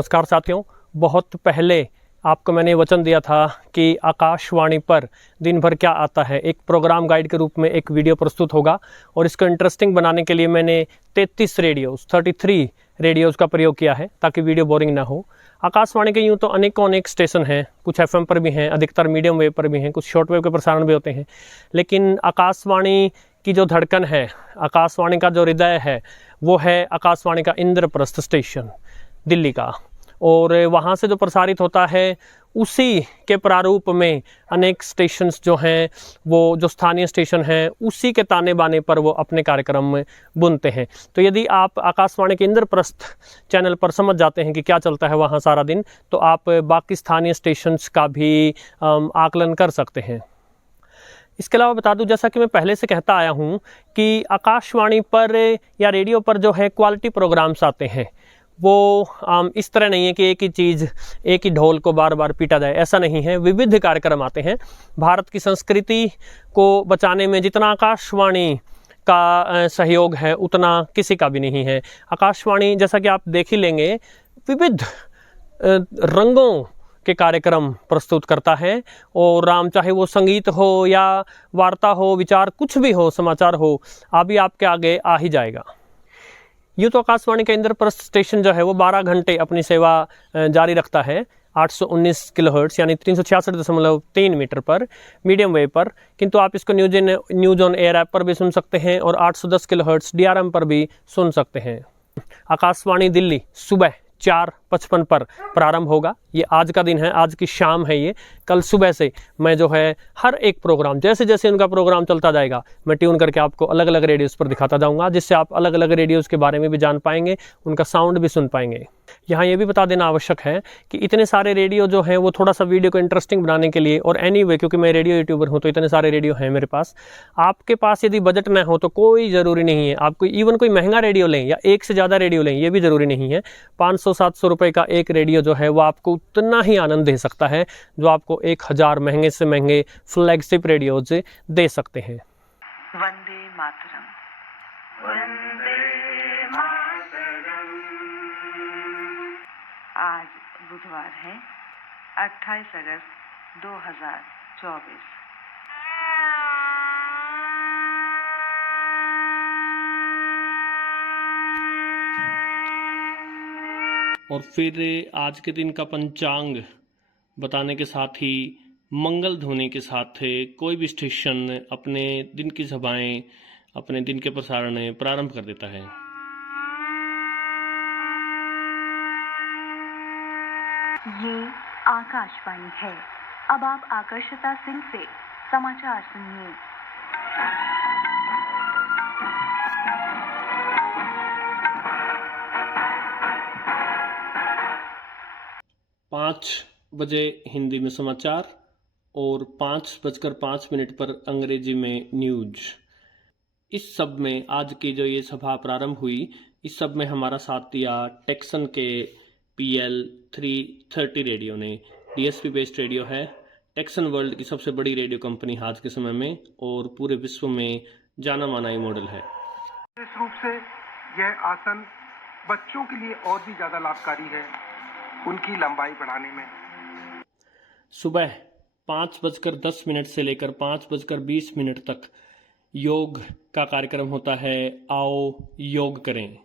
नमस्कार साथियों। बहुत पहले आपको मैंने वचन दिया था कि आकाशवाणी पर दिन भर क्या आता है एक प्रोग्राम गाइड के रूप में एक वीडियो प्रस्तुत होगा और इसको इंटरेस्टिंग बनाने के लिए मैंने 33 रेडियोज़ का प्रयोग किया है ताकि वीडियो बोरिंग ना हो। आकाशवाणी के यूँ तो अनेक स्टेशन हैं, कुछ FM पर भी हैं, अधिकतर मीडियम वेव पर भी हैं, कुछ शॉर्ट वेव के प्रसारण भी होते हैं, लेकिन आकाशवाणी की जो धड़कन है, आकाशवाणी का जो हृदय है, वो है आकाशवाणी का इंद्रप्रस्थ स्टेशन दिल्ली का। और वहाँ से जो प्रसारित होता है उसी के प्रारूप में अनेक स्टेशंस जो हैं, वो जो स्थानीय स्टेशन हैं, उसी के ताने बाने पर वो अपने कार्यक्रम में बुनते हैं। तो यदि आप आकाशवाणी के इंद्रप्रस्थ चैनल पर समझ जाते हैं कि क्या चलता है वहाँ सारा दिन, तो आप बाकी स्थानीय स्टेशंस का भी आकलन कर सकते हैं। इसके अलावा बता दूं, जैसा कि मैं पहले से कहता आया हूं कि आकाशवाणी पर या रेडियो पर जो है क्वालिटी प्रोग्राम्स आते हैं, वो इस तरह नहीं है कि एक ही चीज़, एक ही ढोल को बार बार पीटा जाए, ऐसा नहीं है। विविध कार्यक्रम आते हैं। भारत की संस्कृति को बचाने में जितना आकाशवाणी का सहयोग है उतना किसी का भी नहीं है। आकाशवाणी, जैसा कि आप देख ही लेंगे, विविध रंगों के कार्यक्रम प्रस्तुत करता है और चाहे वो संगीत हो या वार्ता हो, विचार कुछ भी हो, समाचार हो, अभी आपके आगे आ ही जाएगा। यूँ तो आकाशवाणी का इंद्रप्रस्थ स्टेशन जो है वो 12 घंटे अपनी सेवा जारी रखता है 819 किलोहर्ट्ज़ यानी 366.3 मीटर पर मीडियम वेव पर, किंतु आप इसको न्यूज ऑन एयर ऐप पर भी सुन सकते हैं और 810 किलोहर्ट्ज़ DRM पर भी सुन सकते हैं। आकाशवाणी दिल्ली सुबह 4:55 पर प्रारंभ होगा। ये आज का दिन है, आज की शाम है ये। कल सुबह से मैं जो है हर एक प्रोग्राम, जैसे जैसे उनका प्रोग्राम चलता जाएगा, मैं ट्यून करके आपको अलग अलग रेडियोज़ पर दिखाता जाऊंगा, जिससे आप अलग अलग रेडियोज़ के बारे में भी जान पाएंगे, उनका साउंड भी सुन पाएंगे। यहाँ ये भी बता देना आवश्यक है कि इतने सारे रेडियो जो हैं वो थोड़ा सा वीडियो को इंटरेस्टिंग बनाने के लिए, और एनीवे क्योंकि मैं रेडियो यूट्यूबर हूँ तो इतने सारे रेडियो हैं मेरे पास। आपके पास यदि बजट न हो तो कोई ज़रूरी नहीं है, आपको इवन कोई महंगा रेडियो लें या एक से ज़्यादा रेडियो लें, ये भी ज़रूरी नहीं है। 500-700 रुपये का एक रेडियो जो है वो आपको उतना ही आनंद दे सकता है जो आपको 1000 महंगे से महंगे फ्लैगशिप रेडियोज दे सकते हैं। वंदे मातरम, वंदे मातरम। आज बुधवार है 28 अगस्त 2024। और फिर आज के दिन का पंचांग बताने के साथ ही मंगल ध्वनि के साथ कोई भी स्टेशन अपने दिन की सभाएं, अपने दिन के प्रसारण प्रारंभ कर देता है। ये आकाशवाणी है। अब आप आकर्षिता सिंह से समाचार सुनिए। 5 बजे हिंदी में समाचार और 5:05 पर अंग्रेजी में न्यूज। इस सब में आज की जो ये सभा प्रारंभ हुई, इस सब में हमारा साथ दिया टेक्सन के PL 330 रेडियो ने। DSP बेस्ड रेडियो है। टेक्सन वर्ल्ड की सबसे बड़ी रेडियो कंपनी आज के समय में और पूरे विश्व में जाना माना ये मॉडल है। विशेष रूप से यह आसन बच्चों के लिए और भी ज़्यादा लाभकारी है, उनकी लंबाई बढ़ाने में। सुबह 5:10 से लेकर 5:20 तक योग का कार्यक्रम होता है। आओ योग करें।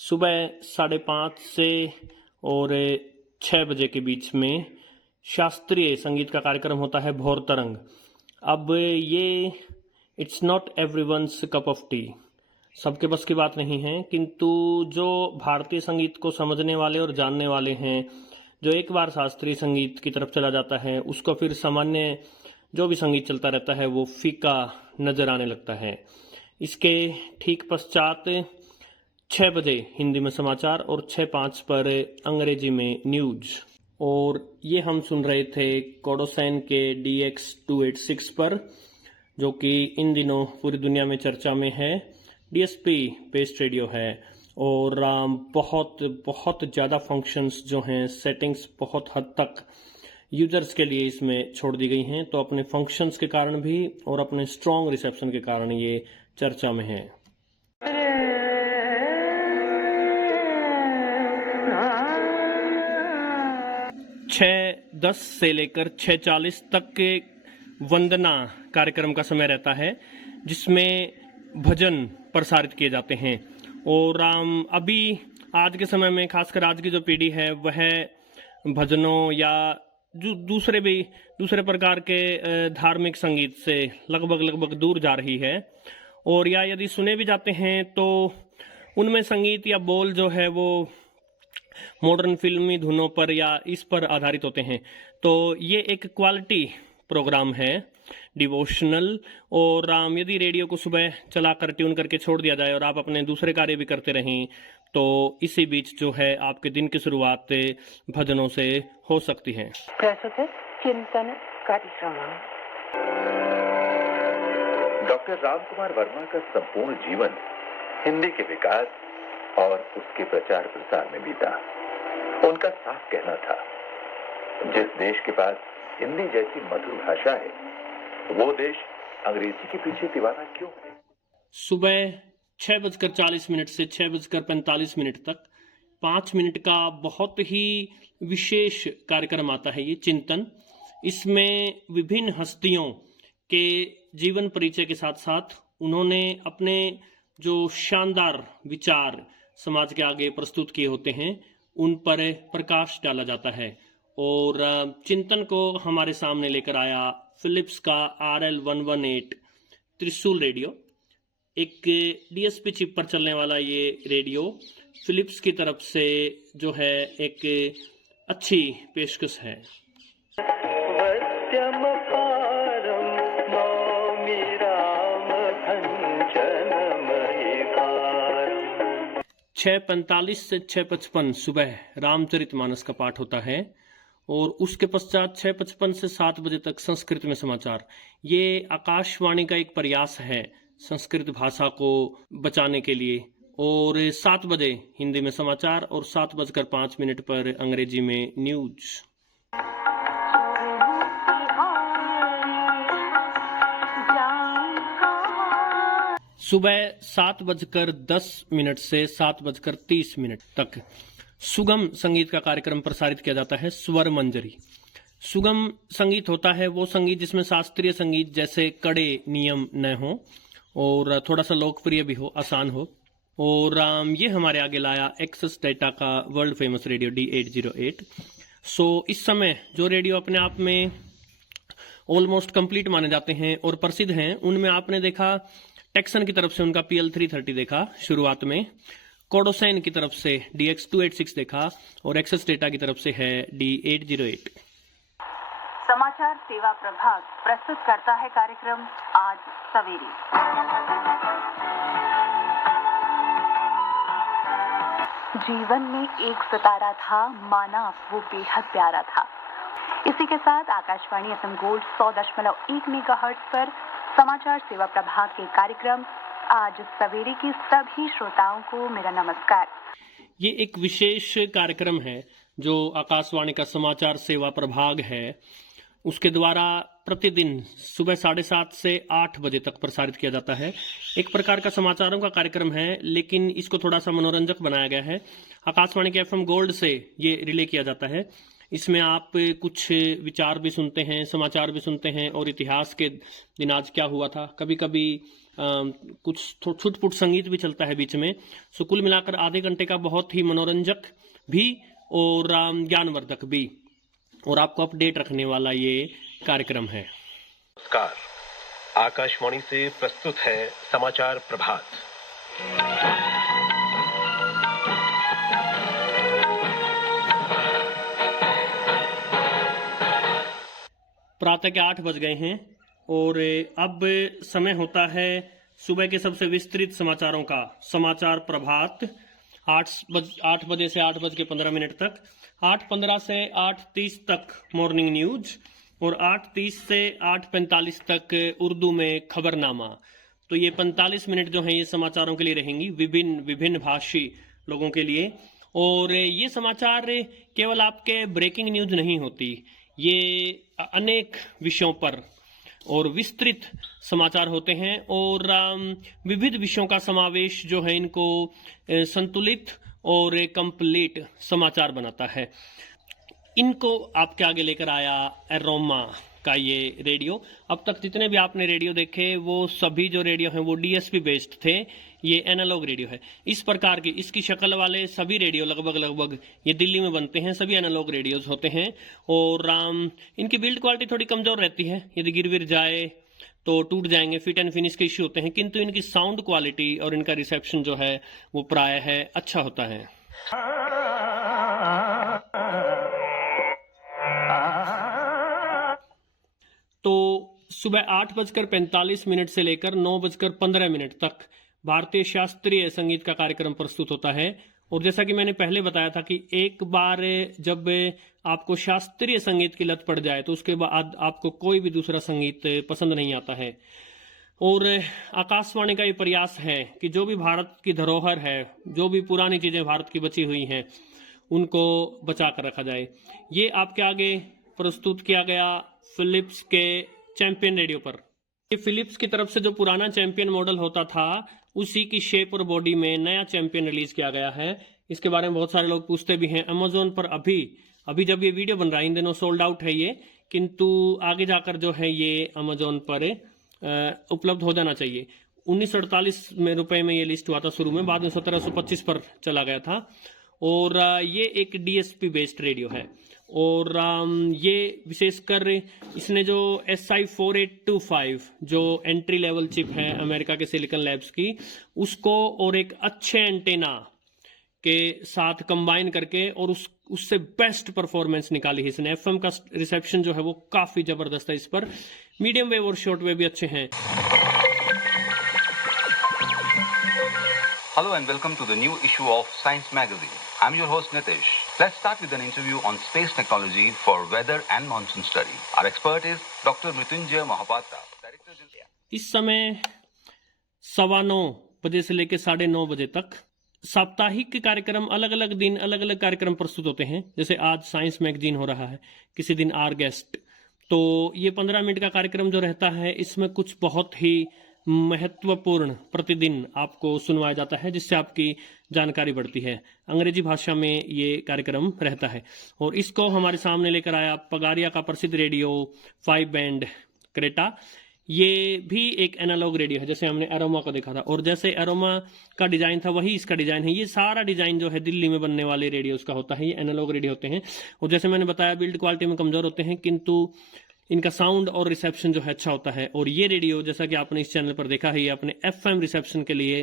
सुबह 5:30 से और 6 बजे के बीच में शास्त्रीय संगीत का कार्यक्रम होता है भोर तरंग। अब ये it's not everyone's cup of T, सबके बस की बात नहीं है, किंतु जो भारतीय संगीत को समझने वाले और जानने वाले हैं, जो एक बार शास्त्रीय संगीत की तरफ चला जाता है, उसको फिर सामान्य जो भी संगीत चलता रहता है वो फीका नजर आने लगता है। इसके ठीक पश्चात 6 बजे हिंदी में समाचार और 6:05 पर अंग्रेजी में न्यूज। और ये हम सुन रहे थे कोडोसैन के DX 286 पर, जो कि इन दिनों पूरी दुनिया में चर्चा में है। DSP बेस्ड रेडियो है और बहुत ज़्यादा फंक्शंस जो हैं, सेटिंग्स बहुत हद तक यूजर्स के लिए इसमें छोड़ दी गई हैं, तो अपने फंक्शंस के कारण भी और अपने स्ट्रॉन्ग रिसेप्शन के कारण ये चर्चा में है। 6:10 से लेकर 6:40 तक के वंदना कार्यक्रम का समय रहता है, जिसमें भजन प्रसारित किए जाते हैं। और अभी आज के समय में खासकर आज की जो पीढ़ी है वह भजनों या जो दूसरे प्रकार के धार्मिक संगीत से लगभग दूर जा रही है, और या यदि सुने भी जाते हैं तो उनमें संगीत या बोल जो है वो मॉडर्न फिल्मी धुनों पर या इस पर आधारित होते हैं। तो ये एक क्वालिटी प्रोग्राम है, डिवोशनल। और यदि रेडियो को सुबह चलाकर ट्यून करके छोड़ दिया जाए और आप अपने दूसरे कार्य भी करते रहें, तो इसी बीच जो है आपके दिन की शुरुआत भजनों से हो सकती है। प्रस्तुत है चिंतन कार्यक्रम। डॉक्टर रामकुमार वर्मा का संपूर्ण जीवन हिंदी के विकास और उसके प्रचार प्रसार में बीता। उनका साफ कहना था, जिस देश के पास हिंदी जैसी मधुर भाषा है, वो देश अंग्रेजी के पीछे दीवाना क्यों है। सुबह 6:40 से 6:45 तक 5 मिनट का बहुत ही विशेष कार्यक्रम आता है, ये चिंतन। इसमें विभिन्न हस्तियों के जीवन परिचय के साथ साथ उन्होंने अपने जो शानदार विचार समाज के आगे प्रस्तुत किए होते हैं उन पर प्रकाश डाला जाता है। और चिंतन को हमारे सामने लेकर आया फिलिप्स का RL-118 त्रिशूल रेडियो, एक DSP चिप पर चलने वाला ये रेडियो फिलिप्स की तरफ से जो है एक अच्छी पेशकश है। 6:45 से 6:55 सुबह रामचरितमानस का पाठ होता है, और उसके पश्चात 6:55 से 7 बजे तक संस्कृत में समाचार। ये आकाशवाणी का एक प्रयास है संस्कृत भाषा को बचाने के लिए। और 7 बजे हिंदी में समाचार और 7:05 पर अंग्रेजी में न्यूज। सुबह 7:10 से 7:30 तक सुगम संगीत का कार्यक्रम प्रसारित किया जाता है, स्वर मंजरी। सुगम संगीत होता है वो संगीत जिसमें शास्त्रीय संगीत जैसे कड़े नियम न हो और थोड़ा सा लोकप्रिय भी हो, आसान हो। और ये हमारे आगे लाया एक्सेस डेटा का वर्ल्ड फेमस रेडियो D808। सो इस समय जो रेडियो अपने आप में ऑलमोस्ट कंप्लीट माने जाते हैं और प्रसिद्ध हैं, उनमें आपने देखा टेक्सन की तरफ से उनका PL-330 देखा शुरुआत में, कोडोसैन की तरफ से DX-286 देखा, और एक्सेस डेटा की तरफ से है D808। समाचार सेवा प्रभाग प्रस्तुत करता है कार्यक्रम आज सवेरे। जीवन में एक सितारा था, माना वो बेहद प्यारा था। इसी के साथ आकाशवाणी FM गोल्ड 100.1 मेगाहर्ट्ज पर समाचार सेवा प्रभाग के कार्यक्रम आज सवेरे की सभी श्रोताओं को मेरा नमस्कार। ये एक विशेष कार्यक्रम है जो आकाशवाणी का समाचार सेवा प्रभाग है, उसके द्वारा प्रतिदिन सुबह 7:30 से 8 बजे तक प्रसारित किया जाता है। एक प्रकार का समाचारों का कार्यक्रम है, लेकिन इसको थोड़ा सा मनोरंजक बनाया गया है। आकाशवाणी के FM गोल्ड से ये रिले किया जाता है। इसमें आप कुछ विचार भी सुनते हैं, समाचार भी सुनते हैं, और इतिहास के दिन आज क्या हुआ था। कभी कभी कुछ छुटपुट संगीत भी चलता है बीच में। सो कुल मिलाकर आधे घंटे का बहुत ही मनोरंजक भी और ज्ञानवर्धक भी और आपको अपडेट रखने वाला ये कार्यक्रम है। नमस्कार, आकाशवाणी से प्रस्तुत है समाचार प्रभात। प्रातः के 8 बज गए हैं और अब समय होता है सुबह के सबसे विस्तृत समाचारों का। समाचार प्रभात 8 बजे से 8:15 तक, 8:15 से 8:30 तक मॉर्निंग न्यूज, और 8:30 से 8:45 तक उर्दू में खबरनामा। तो ये 45 मिनट जो हैं ये समाचारों के लिए रहेंगी, विभिन्न भाषी लोगों के लिए। और ये समाचार केवल आपके ब्रेकिंग न्यूज नहीं होती, ये अनेक विषयों पर और विस्तृत समाचार होते हैं और विविध विषयों का समावेश जो है इनको संतुलित और कंप्लीट समाचार बनाता है। इनको आपके आगे लेकर आया एरोमा का ये रेडियो। अब तक जितने भी आपने रेडियो देखे वो सभी जो रेडियो हैं वो डीएसपी बेस्ड थे, ये एनालॉग रेडियो है। इस प्रकार की इसकी शक्ल वाले सभी रेडियो लगभग ये दिल्ली में बनते हैं, सभी एनालॉग रेडियोज होते हैं और इनकी बिल्ड क्वालिटी थोड़ी कमजोर रहती है, यदि गिर विर जाए तो टूट जाएंगे, फिट एंड फिनिश के इश्यू होते हैं, किंतु इनकी साउंड क्वालिटी और इनका रिसेप्शन जो है वो प्राय है अच्छा होता है। तो सुबह 8:45 से लेकर 9:15 तक भारतीय शास्त्रीय संगीत का कार्यक्रम प्रस्तुत होता है। और जैसा कि मैंने पहले बताया था कि एक बार जब आपको शास्त्रीय संगीत की लत पड़ जाए तो उसके बाद आपको कोई भी दूसरा संगीत पसंद नहीं आता है। और आकाशवाणी का ये प्रयास है कि जो भी भारत की धरोहर है, जो भी पुरानी चीजें भारत की बची हुई हैं, उनको बचा कर रखा जाए। ये आपके आगे प्रस्तुत किया गया फिलिप्स के चैंपियन रेडियो पर। ये फिलिप्स की तरफ से जो पुराना चैंपियन मॉडल होता था उसी की शेप और बॉडी में नया चैंपियन रिलीज किया गया है। इसके बारे में बहुत सारे लोग पूछते भी हैं। अमेजोन पर अभी जब ये वीडियो बन रहा है इन दिनों सोल्ड आउट है ये, किंतु आगे जाकर जो है ये अमेजोन पर उपलब्ध हो जाना चाहिए। 1948 में रुपए में ये लिस्ट हुआ था शुरू में, बाद में 1725 पर चला गया था। और ये एक डीएसपी बेस्ड रेडियो है और ये विशेषकर इसने जो SI4825 जो एंट्री लेवल चिप है अमेरिका के सिलिकॉन लैब्स की, उसको और एक अच्छे एंटेना के साथ कंबाइन करके और उससे बेस्ट परफॉर्मेंस निकाली है इसने। एफएम का रिसेप्शन जो है वो काफी जबरदस्त है इस पर, मीडियम वेव और शॉर्ट वेव भी अच्छे हैं। Hello and welcome to the new issue of Science Magazine. I'm your host Nitish. Let's start with an interview on space technology for weather and monsoon study. Our expert is Dr. Mrityunjay Mahapatra, Director General. इस समय 9:15 से लेकर 9:30 बजे तक साप्ताहिक के कार्यक्रम अलग अलग दिन अलग अलग कार्यक्रम प्रस्तुत होते हैं। जैसे आज साइंस मैगजीन हो रहा है, किसी दिन आर गेस्ट। तो ये 15 मिनट का कार्यक्रम जो रहता है इसमें कुछ बहुत ही महत्वपूर्ण प्रतिदिन आपको सुनवाया जाता है, जिससे आपकी जानकारी बढ़ती है। अंग्रेजी भाषा में ये कार्यक्रम रहता है और इसको हमारे सामने लेकर आया पगारिया का प्रसिद्ध रेडियो 5 बैंड क्रेटा। ये भी एक एनालॉग रेडियो है, जैसे हमने एरोमा को देखा था और जैसे एरोमा का डिजाइन था वही इसका डिजाइन है। ये सारा डिजाइन जो है दिल्ली में बनने वाले रेडियोस का होता है, ये एनालॉग रेडियो होते हैं। और जैसे मैंने बताया बिल्ड क्वालिटी में कमजोर होते हैं, किंतु इनका साउंड और रिसेप्शन जो है अच्छा होता है। और ये रेडियो जैसा कि आपने इस चैनल पर देखा है, ये अपने एफएम रिसेप्शन के लिए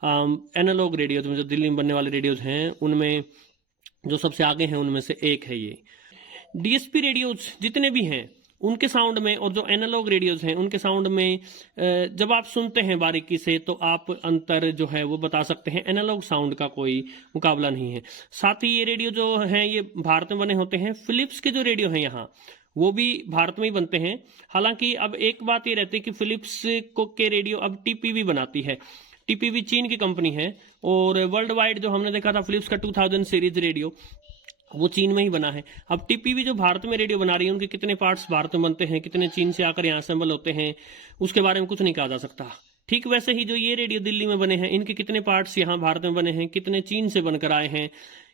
एनालॉग रेडियो जो दिल्ली में बनने वाले रेडियोज हैं उनमें जो सबसे आगे हैं उनमें से एक है ये। डीएसपी रेडियोज जितने भी हैं उनके साउंड में और जो एनालॉग रेडियोज हैं उनके साउंड में जब आप सुनते हैं बारीकी से तो आप अंतर जो है वो बता सकते हैं। एनालॉग साउंड का कोई मुकाबला नहीं है। साथ ही ये रेडियो जो हैं ये भारत में बने होते हैं। फिलिप्स के जो रेडियो हैं यहाँ वो भी भारत में ही बनते हैं। हालांकि अब एक बात ये रहती है कि फिलिप्स के रेडियो अब टीपीवी बनाती है। टीपीवी चीन की कंपनी है और वर्ल्ड वाइड जो हमने देखा था फिलिप्स का 2000 सीरीज रेडियो वो चीन में ही बना है। अब टीपीवी जो भारत में रेडियो बना रही है उनके कितने पार्ट्स भारत में बनते हैं, कितने चीन से आकर यहाँ असेंबल होते हैं, उसके बारे में कुछ नहीं कहा जा सकता। ठीक वैसे ही जो ये रेडियो दिल्ली में बने हैं इनके कितने पार्ट्स यहाँ भारत में बने हैं, कितने चीन से बनकर आए हैं,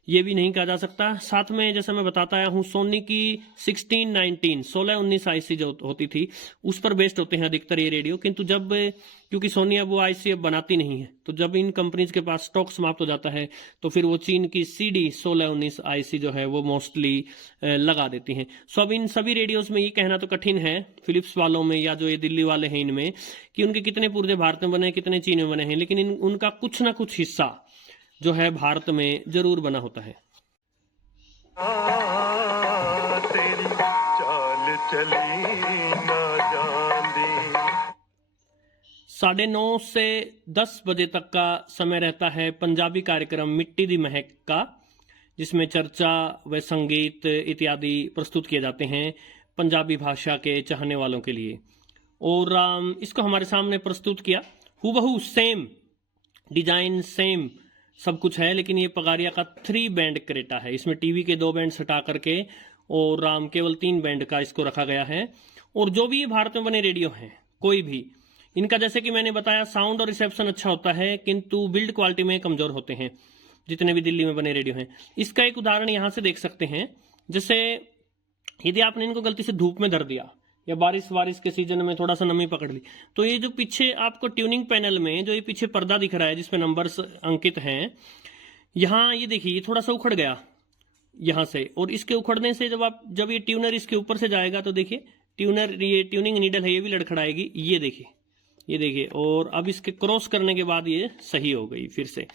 ये भी नहीं कहा जा सकता। साथ में जैसा मैं बताता आया हूँ सोनी की 1619 आईसी जो होती थी उस पर बेस्ड होते हैं अधिकतर ये रेडियो। किंतु जब क्योंकि सोनी अब वो आईसी अब बनाती नहीं है तो जब इन कंपनीज के पास स्टॉक समाप्त हो जाता है तो फिर वो चीन की CD 1619 आईसी जो है वो मोस्टली लगा देती हैं। सो अब इन सभी रेडियोज में ये कहना तो कठिन है फिलिप्स वालों में या जो ये दिल्ली वाले हैं इनमें कि उनके कितने पुर्जे भारत में बने हैं कितने चीन में बने हैं, लेकिन उनका कुछ ना कुछ हिस्सा जो है भारत में जरूर बना होता है। तेरी चाल चली ना जांदी। 9:30 से 10 बजे तक का समय रहता है पंजाबी कार्यक्रम मिट्टी दी महक का, जिसमें चर्चा व संगीत इत्यादि प्रस्तुत किए जाते हैं पंजाबी भाषा के चाहने वालों के लिए। और इसको हमारे सामने प्रस्तुत किया हूबहू सेम डिजाइन सेम सब कुछ है, लेकिन ये पगारिया का 3 बैंड क्रेटा है। इसमें टीवी के 2 बैंड हटा करके और केवल 3 बैंड का इसको रखा गया है। और जो भी ये भारत में बने रेडियो हैं कोई भी, इनका जैसे कि मैंने बताया साउंड और रिसेप्शन अच्छा होता है, किंतु बिल्ड क्वालिटी में कमजोर होते हैं जितने भी दिल्ली में बने रेडियो हैं। इसका एक उदाहरण यहां से देख सकते हैं। जैसे यदि आपने इनको गलती से धूप में धर दिया या बारिश के सीजन में थोड़ा सा नमी पकड़ ली, तो ये जो पीछे आपको ट्यूनिंग पैनल में जो ये पीछे पर्दा दिख रहा है जिसमें नंबर्स अंकित हैं, यहाँ ये देखिए थोड़ा सा उखड़ गया यहां से, और इसके उखड़ने से जब ये ट्यूनर इसके ऊपर से जाएगा तो देखिए ये ट्यूनिंग नीडल है ये भी लड़खड़ाएगी, ये देखिए, और अब इसके क्रॉस करने के बाद ये सही हो गई फिर से।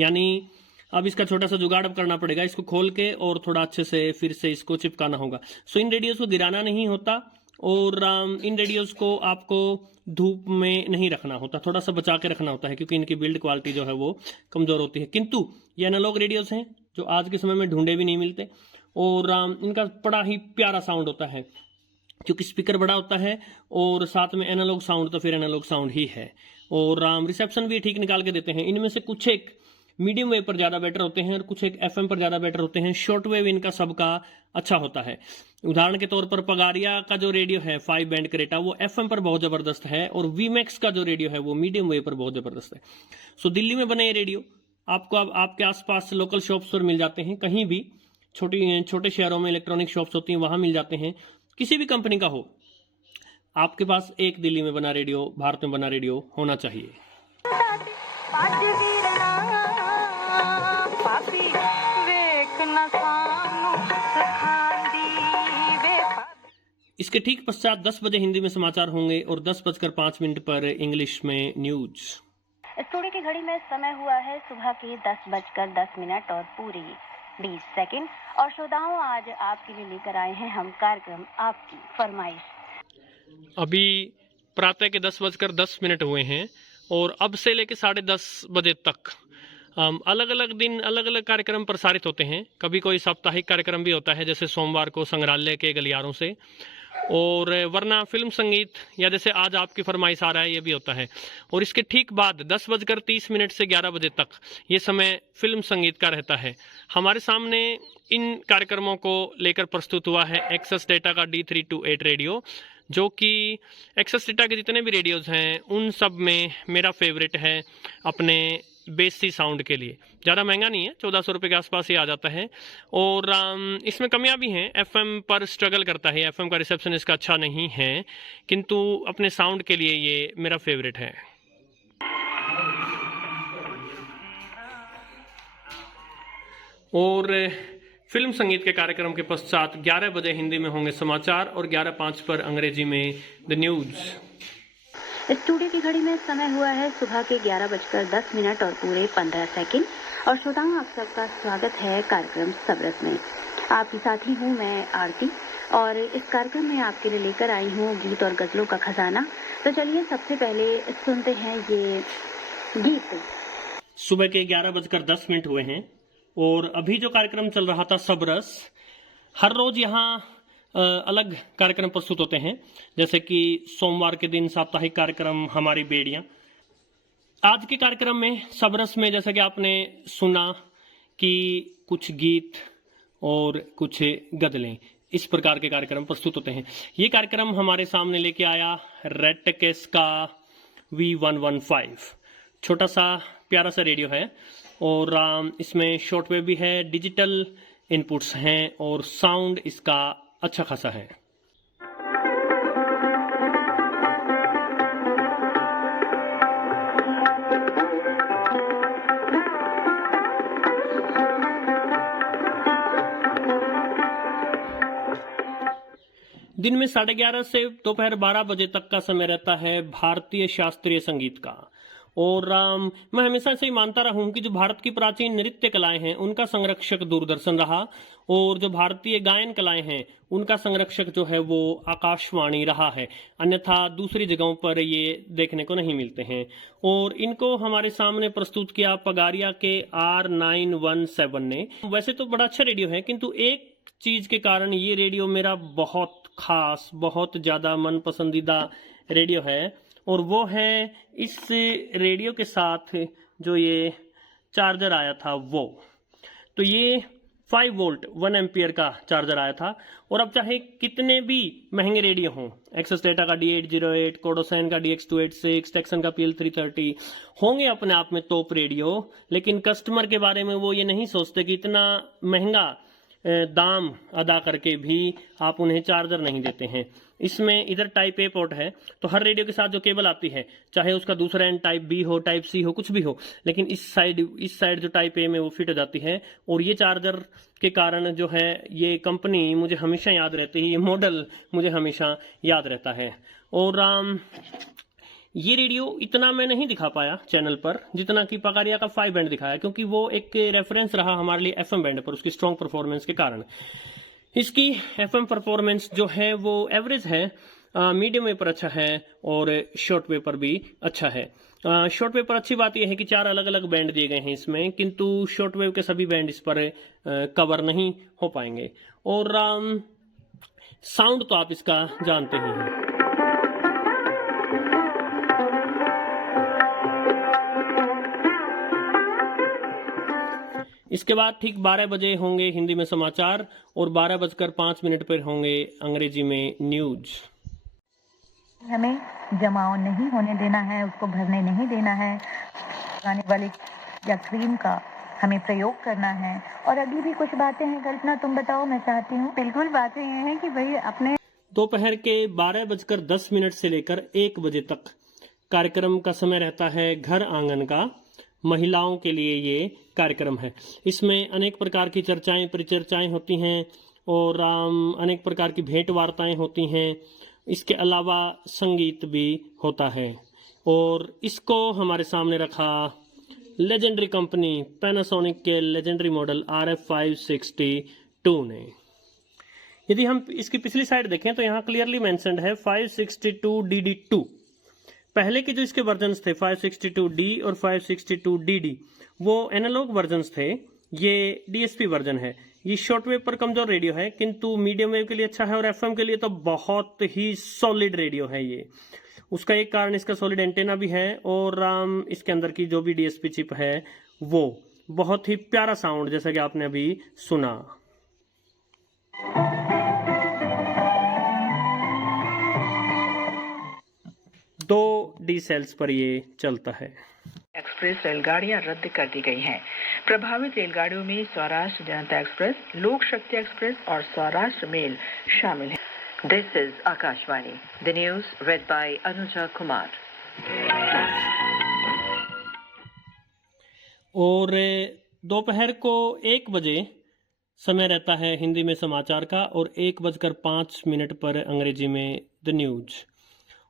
यानी अब इसका छोटा सा जुगाड़ करना पड़ेगा, इसको खोल के और थोड़ा अच्छे से फिर से इसको चिपकाना होगा। सो इन रेडियोस को गिराना नहीं होता और इन रेडियोस को आपको धूप में नहीं रखना होता, थोड़ा सा बचा के रखना होता है क्योंकि इनकी बिल्ड क्वालिटी जो है वो कमजोर होती है। किंतु ये एनालॉग रेडियोस हैं जो आज के समय में ढूंढे भी नहीं मिलते और इनका बड़ा ही प्यारा साउंड होता है क्योंकि स्पीकर बड़ा होता है और साथ में एनालॉग साउंड तो फिर एनालॉग साउंड ही है, और रिसेप्शन भी ठीक निकाल के देते हैं। इनमें से कुछ एक मीडियम वेव पर ज्यादा बेटर होते हैं और कुछ एक एफएम पर ज्यादा बेटर होते हैं। शॉर्ट वेव इनका सबका अच्छा होता है। उदाहरण के तौर पर पगारिया का जो रेडियो है 5 बैंड करेटा वो एफएम पर बहुत जबरदस्त है, और वीमैक्स का जो रेडियो है वो मीडियम वेव पर बहुत जबरदस्त है। सो दिल्ली में बने ये रेडियो आपको अब आपके आसपास लोकल शॉप्स पर मिल जाते हैं, कहीं भी छोटे शहरों में इलेक्ट्रॉनिक शॉप्स होती हैं वहां मिल जाते हैं। किसी भी कंपनी का हो, आपके पास एक दिल्ली में बना रेडियो, भारत में बना रेडियो होना चाहिए। इसके ठीक पश्चात 10 बजे हिंदी में समाचार होंगे और 10:05 पर इंग्लिश में न्यूज। स्टूडियो की घड़ी में समय हुआ है सुबह के 10:10 और पूरी 20 सेकंड। और श्रोताओं, आज आपके लिए लेकर आए हैं हम कार्यक्रम आपकी फरमाइश। अभी प्रातः के 10:10 हुए हैं और अब से लेकर 10:30 बजे तक अलग अलग दिन अलग अलग कार्यक्रम प्रसारित होते हैं। कभी कोई साप्ताहिक कार्यक्रम भी होता है, जैसे सोमवार को संग्रहालय के गलियारों से, और वरना फिल्म संगीत या जैसे आज आपकी फरमाइश आ रहा है ये भी होता है। और इसके ठीक बाद 10:30 से 11 बजे तक ये समय फिल्म संगीत का रहता है। हमारे सामने इन कार्यक्रमों को लेकर प्रस्तुत हुआ है एक्सेस डेटा का D328 रेडियो, जो कि एक्सेस डेटा के जितने भी रेडियोज हैं उन सब में मेरा फेवरेट है अपने बेसी साउंड के लिए। ज़्यादा महंगा नहीं है, 1400 रुपये के आसपास ही आ जाता है। और इसमें कमियां भी हैं, एफएम पर स्ट्रगल करता है, एफएम का रिसेप्शन इसका अच्छा नहीं है, किंतु अपने साउंड के लिए ये मेरा फेवरेट है। और फिल्म संगीत के कार्यक्रम के पश्चात 11 बजे हिंदी में होंगे समाचार और 11:05 पर अंग्रेजी में द न्यूज। स्टूडियो की घड़ी में समय हुआ है सुबह के 11:10 और पूरे 15 सेकंड। और श्रोताओं, आप सबका स्वागत है कार्यक्रम सबरस में। आपकी साथी हूँ मैं आरती, और इस कार्यक्रम में आपके लिए लेकर आई हूँ गीत और गजलों का खजाना। तो चलिए सबसे पहले सुनते हैं ये गीत। सुबह के 11:10 हुए हैं और अभी जो कार्यक्रम चल रहा था सबरस, हर रोज यहाँ अलग कार्यक्रम प्रस्तुत होते हैं, जैसे कि सोमवार के दिन साप्ताहिक कार्यक्रम हमारी बेड़ियां। आज के कार्यक्रम में सबरस में जैसा कि आपने सुना कि कुछ गीत और कुछ गजलें, इस प्रकार के कार्यक्रम प्रस्तुत होते हैं। ये कार्यक्रम हमारे सामने लेके आया रेड टेकेस का V115। छोटा सा प्यारा सा रेडियो है और इसमें शॉर्ट वेव भी है, डिजिटल इनपुट्स हैं और साउंड इसका अच्छा खासा है। दिन में 11:30 से दोपहर 12 बजे तक का समय रहता है भारतीय शास्त्रीय संगीत का। और मैं हमेशा से ही मानता रहा हूं कि जो भारत की प्राचीन नृत्य कलाएं हैं उनका संरक्षक दूरदर्शन रहा, और जो भारतीय गायन कलाएं हैं उनका संरक्षक जो है वो आकाशवाणी रहा है। अन्यथा दूसरी जगहों पर ये देखने को नहीं मिलते हैं। और इनको हमारे सामने प्रस्तुत किया पगारिया के R917 ने। वैसे तो बड़ा अच्छा रेडियो है, किंतु एक चीज के कारण ये रेडियो मेरा बहुत खास, बहुत ज्यादा मन पसंदीदा रेडियो है, और वो है इस रेडियो के साथ जो ये चार्जर आया था वो। तो ये 5 वोल्ट 1 एम्पियर का चार्जर आया था। और अब चाहे कितने भी महंगे रेडियो हों, एक्सेस डेटा का D808, कोडोसैन का DX286, टेक्सन का PL330 होंगे अपने आप में टॉप रेडियो, लेकिन कस्टमर के बारे में वो ये नहीं सोचते कि इतना महंगा दाम अदा करके भी आप उन्हें चार्जर नहीं देते हैं। इसमें इधर टाइप ए पोर्ट है, तो हर रेडियो के साथ जो केबल आती है, चाहे उसका दूसरा एंड टाइप बी हो, टाइप सी हो, कुछ भी हो, लेकिन इस साइड जो टाइप ए में वो फिट हो जाती है। और ये चार्जर के कारण जो है ये कंपनी मुझे हमेशा याद रहती है, ये मॉडल मुझे हमेशा याद रहता है। और ये रेडियो इतना मैं नहीं दिखा पाया चैनल पर जितना कि पगारिया का 5 बैंड दिखाया, क्योंकि वो एक रेफरेंस रहा हमारे लिए FM बैंड पर उसकी स्ट्रॉन्ग परफॉर्मेंस के कारण। इसकी FM परफॉर्मेंस जो है वो एवरेज है, मीडियम वे पर अच्छा है और शॉर्ट वे पर भी अच्छा है। शॉर्ट वेव पर अच्छी बात यह है कि 4 अलग अलग बैंड दिए गए हैं इसमें, किंतु शॉर्ट वेव के सभी बैंड इस पर कवर नहीं हो पाएंगे। और साउंड तो आप इसका जानते ही हैं। इसके बाद ठीक 12 बजे होंगे हिंदी में समाचार और 12:05 पर होंगे अंग्रेजी में न्यूज। हमें जमाव नहीं होने देना है, उसको भरने नहीं देना है। आने वाले या क्रीम का हमें प्रयोग करना है। और अभी भी कुछ बातें हैं, कल्पना तुम बताओ, मैं चाहती हूँ। बिल्कुल, बातें ये हैं कि भाई अपने दोपहर के 12:10 से लेकर 1 बजे तक कार्यक्रम का समय रहता है घर आंगन का। महिलाओं के लिए ये कार्यक्रम है। इसमें अनेक प्रकार की चर्चाएं परिचर्चाएं होती हैं और अनेक प्रकार की भेंट वार्ताएं होती हैं। इसके अलावा संगीत भी होता है और इसको हमारे सामने रखा लेजेंडरी कंपनी पैनासोनिक के लेजेंडरी मॉडल RF562 ने। यदि हम इसकी पिछली साइड देखें तो यहाँ क्लियरली मेंशन्ड है 562DD2। पहले के जो इसके वर्जन्स थे 562D और 562DD वो एनालॉग वर्जन्स थे, ये DSP वर्जन है। ये शॉर्ट वेव पर कमजोर रेडियो है, किंतु मीडियम वेव के लिए अच्छा है और FM के लिए तो बहुत ही सॉलिड रेडियो है ये। उसका एक कारण इसका सॉलिड एंटेना भी है और इसके अंदर की जो भी DSP चिप है वो बहुत ही प्यारा साउंड, जैसा कि आपने अभी सुना। दो D सेल्स पर ये चलता है। एक्सप्रेस रेलगाड़ियां रद्द कर दी गई हैं। प्रभावित रेलगाड़ियों में सौराष्ट्र जनता एक्सप्रेस, लोक शक्ति एक्सप्रेस और सौराष्ट्र मेल शामिल हैं। This is Akashvani, the news read by Anuja Kumar. और दोपहर को 1 बजे समय रहता है हिंदी में समाचार का और 1:05 पर अंग्रेजी में द न्यूज।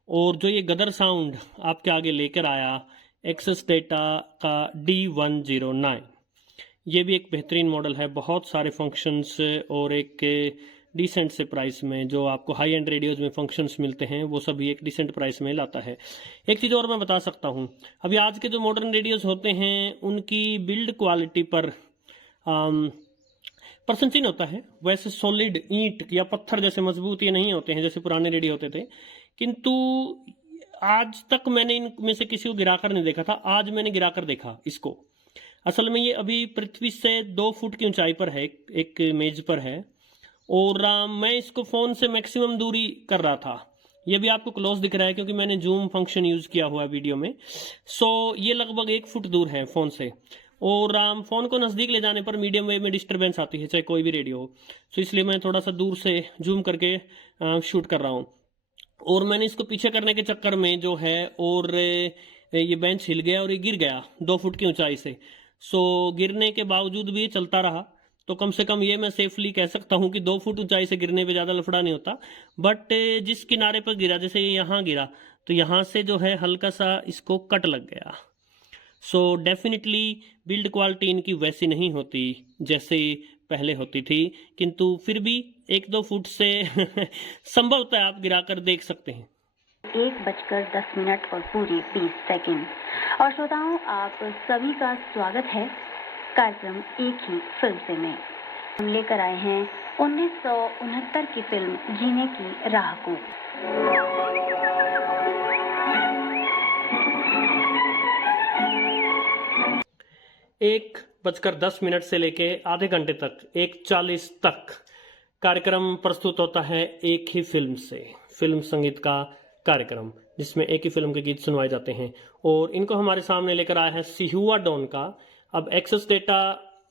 और जो ये गदर साउंड आपके आगे लेकर आया एक्सेस डेटा का D109, ये भी एक बेहतरीन मॉडल है। बहुत सारे फंक्शंस और एक डिसेंट से प्राइस में, जो आपको हाई एंड रेडियोज में फंक्शंस मिलते हैं वो सभी एक डिसेंट प्राइस में लाता है। एक चीज़ और मैं बता सकता हूँ, अभी आज के जो मॉडर्न रेडियोज होते हैं उनकी बिल्ड क्वालिटी पर परसेंटेज होता है। वैसे सॉलिड ईंट या पत्थर जैसे मजबूत ये नहीं होते हैं जैसे पुराने रेडियो होते थे, किंतु आज तक मैंने इनमें से किसी को गिराकर नहीं देखा था। आज मैंने गिराकर देखा इसको। असल में ये अभी पृथ्वी से 2 फुट की ऊंचाई पर है, एक मेज पर है और मैं इसको फोन से मैक्सिमम दूरी कर रहा था। ये भी आपको क्लोज दिख रहा है क्योंकि मैंने जूम फंक्शन यूज किया हुआ है वीडियो में। सो ये लगभग 1 फुट दूर है फोन से। और फोन को नजदीक ले जाने पर मीडियम वेव में डिस्टरबेंस आती है, चाहे कोई भी रेडियो हो। सो इसलिए मैं थोड़ा सा दूर से जूम करके शूट कर रहा हूँ। और मैंने इसको पीछे करने के चक्कर में जो है और ये बेंच हिल गया और ये गिर गया 2 फुट की ऊंचाई से। सो गिरने के बावजूद भी ये चलता रहा, तो कम से कम ये मैं सेफली कह सकता हूँ कि 2 फुट ऊंचाई से गिरने पे ज़्यादा लफड़ा नहीं होता। बट जिस किनारे पर गिरा, जैसे ये यहाँ गिरा, तो यहाँ से जो है हल्का सा इसको कट लग गया। सो डेफिनेटली बिल्ड क्वालिटी इनकी वैसी नहीं होती जैसे पहले होती थी, किंतु फिर भी 1-2 फुट से संभवतः आप गिराकर देख सकते हैं। 1:10 और पूरी 20 सेकंड। और श्रोताओं, आप सभी का स्वागत है कार्यक्रम एक ही फिल्म से में। हम लेकर आए हैं 1969 की फिल्म जीने की राह को। 1:10 से लेके आधे घंटे तक 1:40 तक कार्यक्रम प्रस्तुत होता है एक ही फिल्म से, फिल्म संगीत का कार्यक्रम जिसमें एक ही फिल्म के गीत सुनवाए जाते हैं। और इनको हमारे सामने लेकर आया है सिहुआ डॉन का। अब एक्सेस डेटा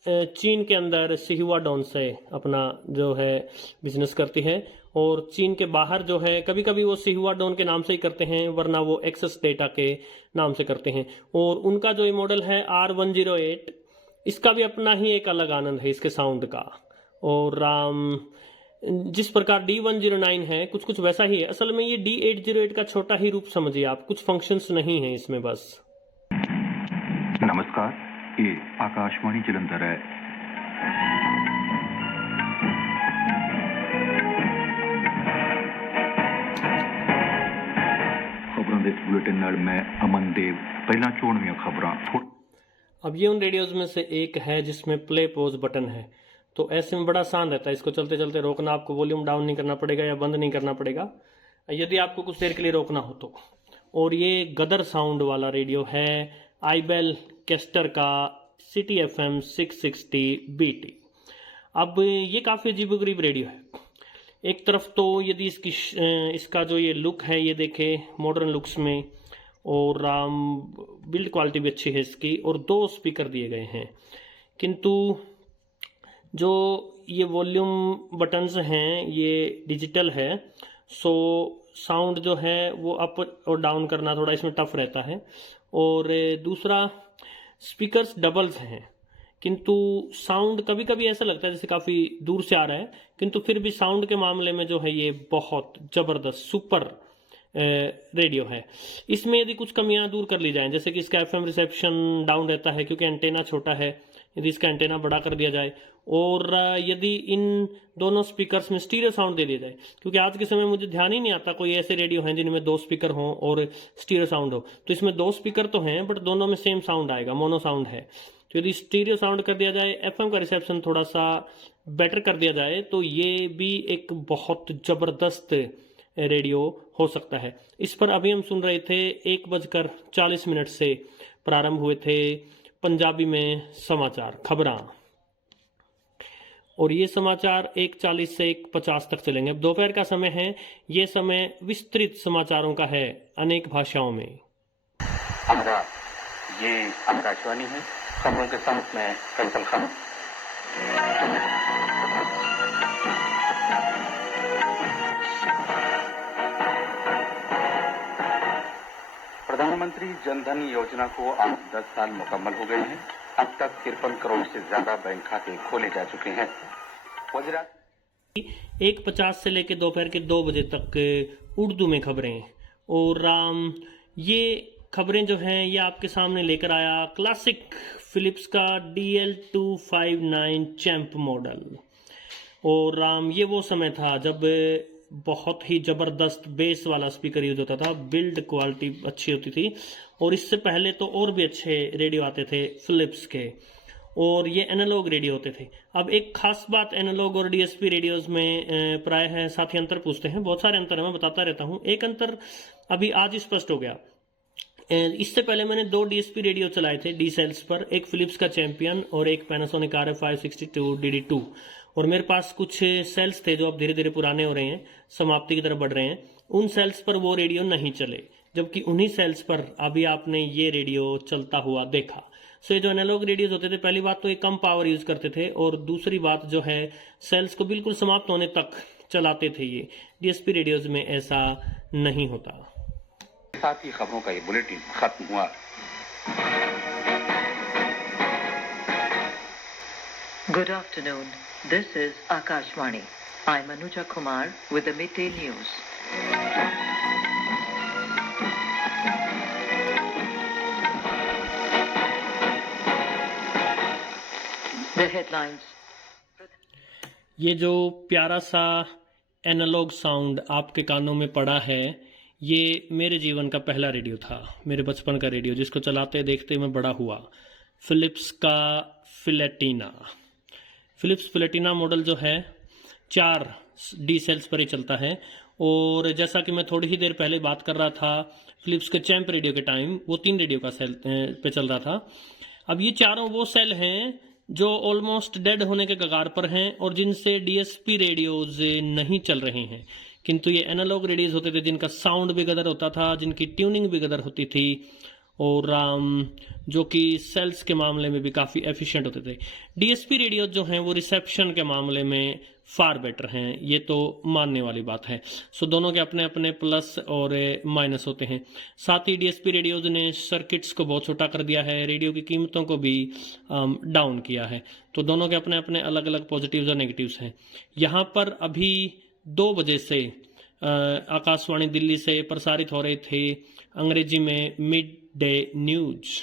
चीन के अंदर सिहुआ डॉन से अपना जो है बिजनेस करती है, और चीन के बाहर जो है कभी कभी वो सिहुआ डॉन के नाम से ही करते हैं, वरना वो एक्सेस डेटा के नाम से करते हैं। और उनका जो ये मॉडल है R108, इसका भी अपना ही एक अलग आनंद है इसके साउंड का। और जिस प्रकार D109 है कुछ कुछ वैसा ही है। असल में ये D808 का छोटा ही रूप समझिए आप, कुछ फंक्शंस नहीं है इसमें बस। नमस्कार, ये आकाशवाणी जलंधर है। खबरों के बुलेटिन नाल मैं अमन देव। पहला चोणवीं खबरां। अब ये उन रेडियोज में से एक है जिसमें प्ले पॉज बटन है, तो ऐसे में बड़ा आसान रहता है इसको चलते चलते रोकना। आपको वॉल्यूम डाउन नहीं करना पड़ेगा या बंद नहीं करना पड़ेगा यदि आपको कुछ देर के लिए रोकना हो तो। और ये गदर साउंड वाला रेडियो है आईबेल कैस्टर का सिटी FM 660 BT। अब ये काफ़ी अजीबोगरीब रेडियो है। एक तरफ तो यदि इसका जो ये लुक है ये देखे मॉडर्न लुक्स में, और बिल्ड क्वालिटी भी अच्छी है इसकी, और 2 स्पीकर दिए गए हैं। किंतु जो ये वॉल्यूम बटन्स हैं ये डिजिटल है, सो साउंड जो है वो अप और डाउन करना थोड़ा इसमें टफ रहता है। और दूसरा स्पीकर्स डबल्स हैं, किंतु साउंड कभी कभी ऐसा लगता है जैसे काफ़ी दूर से आ रहा है, किंतु फिर भी साउंड के मामले में जो है ये बहुत ज़बरदस्त सुपर रेडियो है। इसमें यदि कुछ कमियां दूर कर ली जाएं, जैसे कि इसका FM रिसेप्शन डाउन रहता है क्योंकि एंटेना छोटा है, यदि इसका एंटेना बड़ा कर दिया जाए, और यदि इन दोनों स्पीकर्स में स्टीरियो साउंड दे दिया जाए, क्योंकि आज के समय मुझे ध्यान ही नहीं आता कोई ऐसे रेडियो हैं जिनमें 2 स्पीकर हों और स्टीरियो साउंड हो। तो इसमें 2 स्पीकर तो हैं बट दोनों में सेम साउंड आएगा, मोनो साउंड है। तो यदि स्टीरियो साउंड कर दिया जाए, FM का रिसेप्शन थोड़ा सा बेटर कर दिया जाए, तो ये भी एक बहुत ज़बरदस्त रेडियो हो सकता है। इस पर अभी हम सुन रहे थे 1:40 से प्रारंभ हुए थे पंजाबी में समाचार खबरां, और ये समाचार 1:40 से 1:50 तक चलेंगे। अब दोपहर का समय है, ये समय विस्तृत समाचारों का है अनेक भाषाओं में। ये आकाशवाणी है, खबरों के साथ में फैसल खान। प्रधानमंत्री जनधन योजना को आज 10 साल मुकम्मल हो गए हैं। अब तक 53 करोड़ से ज्यादा बैंक खाते खोले जा चुके हैं। गुजरात 1:50 से लेकर दोपहर के 2 बजे तक उर्दू में खबरें, और ये खबरें जो हैं ये आपके सामने लेकर आया क्लासिक फिलिप्स का DL259 चैंप मॉडल। और ये वो समय था जब बहुत ही ज़बरदस्त बेस वाला स्पीकर यूज होता था, बिल्ड क्वालिटी अच्छी होती थी, और इससे पहले तो और भी अच्छे रेडियो आते थे फिलिप्स के, और ये एनालॉग रेडियो होते थे। अब एक खास बात एनालॉग और DSP रेडियोज़ में प्राय है साथी अंतर पूछते हैं, बहुत सारे अंतर है, मैं बताता रहता हूँ। एक अंतर अभी आज स्पष्ट हो गया। इससे पहले मैंने 2 DSP रेडियो चलाए थे D सेल्स पर, एक फिलिप्स का चैंपियन और एक पैनासोनिक RF562 DD2, और मेरे पास कुछ सेल्स थे जो अब धीरे धीरे पुराने हो रहे हैं, समाप्ति की तरफ बढ़ रहे हैं। उन सेल्स पर वो रेडियो नहीं चले, जबकि उन्हीं सेल्स पर अभी आपने ये रेडियो चलता हुआ देखा। सो ये जो एनालॉग रेडियोज होते थे, पहली बात तो ये कम पावर यूज करते थे, और दूसरी बात जो है सेल्स को बिल्कुल समाप्त होने तक चलाते थे। ये DSP रेडियोज में ऐसा नहीं होता। साथ ही खबरों का ये बुलेटिन खत्म हुआ। Good afternoon. This is Akashvani. I'm Anuja Kumar with the midday news. The headlines. ये जो प्यारा सा एनालॉग साउंड आपके कानों में पड़ा है, ये मेरे जीवन का पहला रेडियो था, मेरे बचपन का रेडियो, जिसको चलाते देखते मैं बड़ा हुआ। फिलिप्स का फिलेटिना। फिलिप्स फिलेटिना मॉडल जो है 4 D सेल्स पर ही चलता है, और जैसा कि मैं थोड़ी ही देर पहले बात कर रहा था फिलिप्स के चैंप रेडियो के टाइम, वो 3 रेडियो का सेल पे चल रहा था। अब ये चारों वो सेल हैं जो ऑलमोस्ट डेड होने के कगार पर हैं और जिनसे डीएसपी रेडियोज नहीं चल रहे हैं, किंतु ये एनालॉग रेडियोज होते थे जिनका साउंड भी गदर होता था, जिनकी ट्यूनिंग भी गदर होती थी और जो कि सेल्स के मामले में भी काफ़ी एफिशिएंट होते थे। डीएसपी रेडियो जो हैं वो रिसेप्शन के मामले में फार बेटर हैं, ये तो मानने वाली बात है। सो दोनों के अपने अपने प्लस और माइनस होते हैं। साथ ही डीएसपी रेडियोज ने सर्किट्स को बहुत छोटा कर दिया है, रेडियो की कीमतों को भी डाउन किया है। तो दोनों के अपने अपने अलग अलग पॉजिटिव्स और नेगेटिव्स हैं। यहाँ पर अभी 2 बजे से आकाशवाणी दिल्ली से प्रसारित हो रहे थे अंग्रेजी में मिड डे न्यूज।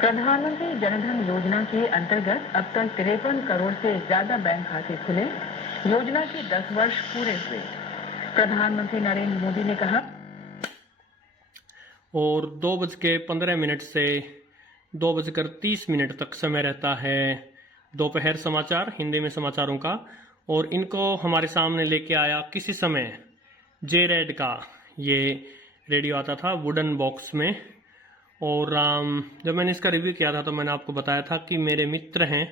प्रधानमंत्री जनधन योजना के अंतर्गत अब तक 53 करोड़ से ज्यादा बैंक खाते खुले। योजना के 10 वर्ष पूरे हुए। प्रधानमंत्री नरेंद्र मोदी ने कहा। और 2:15 से 2:30 तक समय रहता है दोपहर समाचार, हिंदी में समाचारों का, और इनको हमारे सामने लेके आया किसी समय जे रेड का ये रेडियो आता था वुडन बॉक्स में। और जब मैंने इसका रिव्यू किया था तो मैंने आपको बताया था कि मेरे मित्र हैं,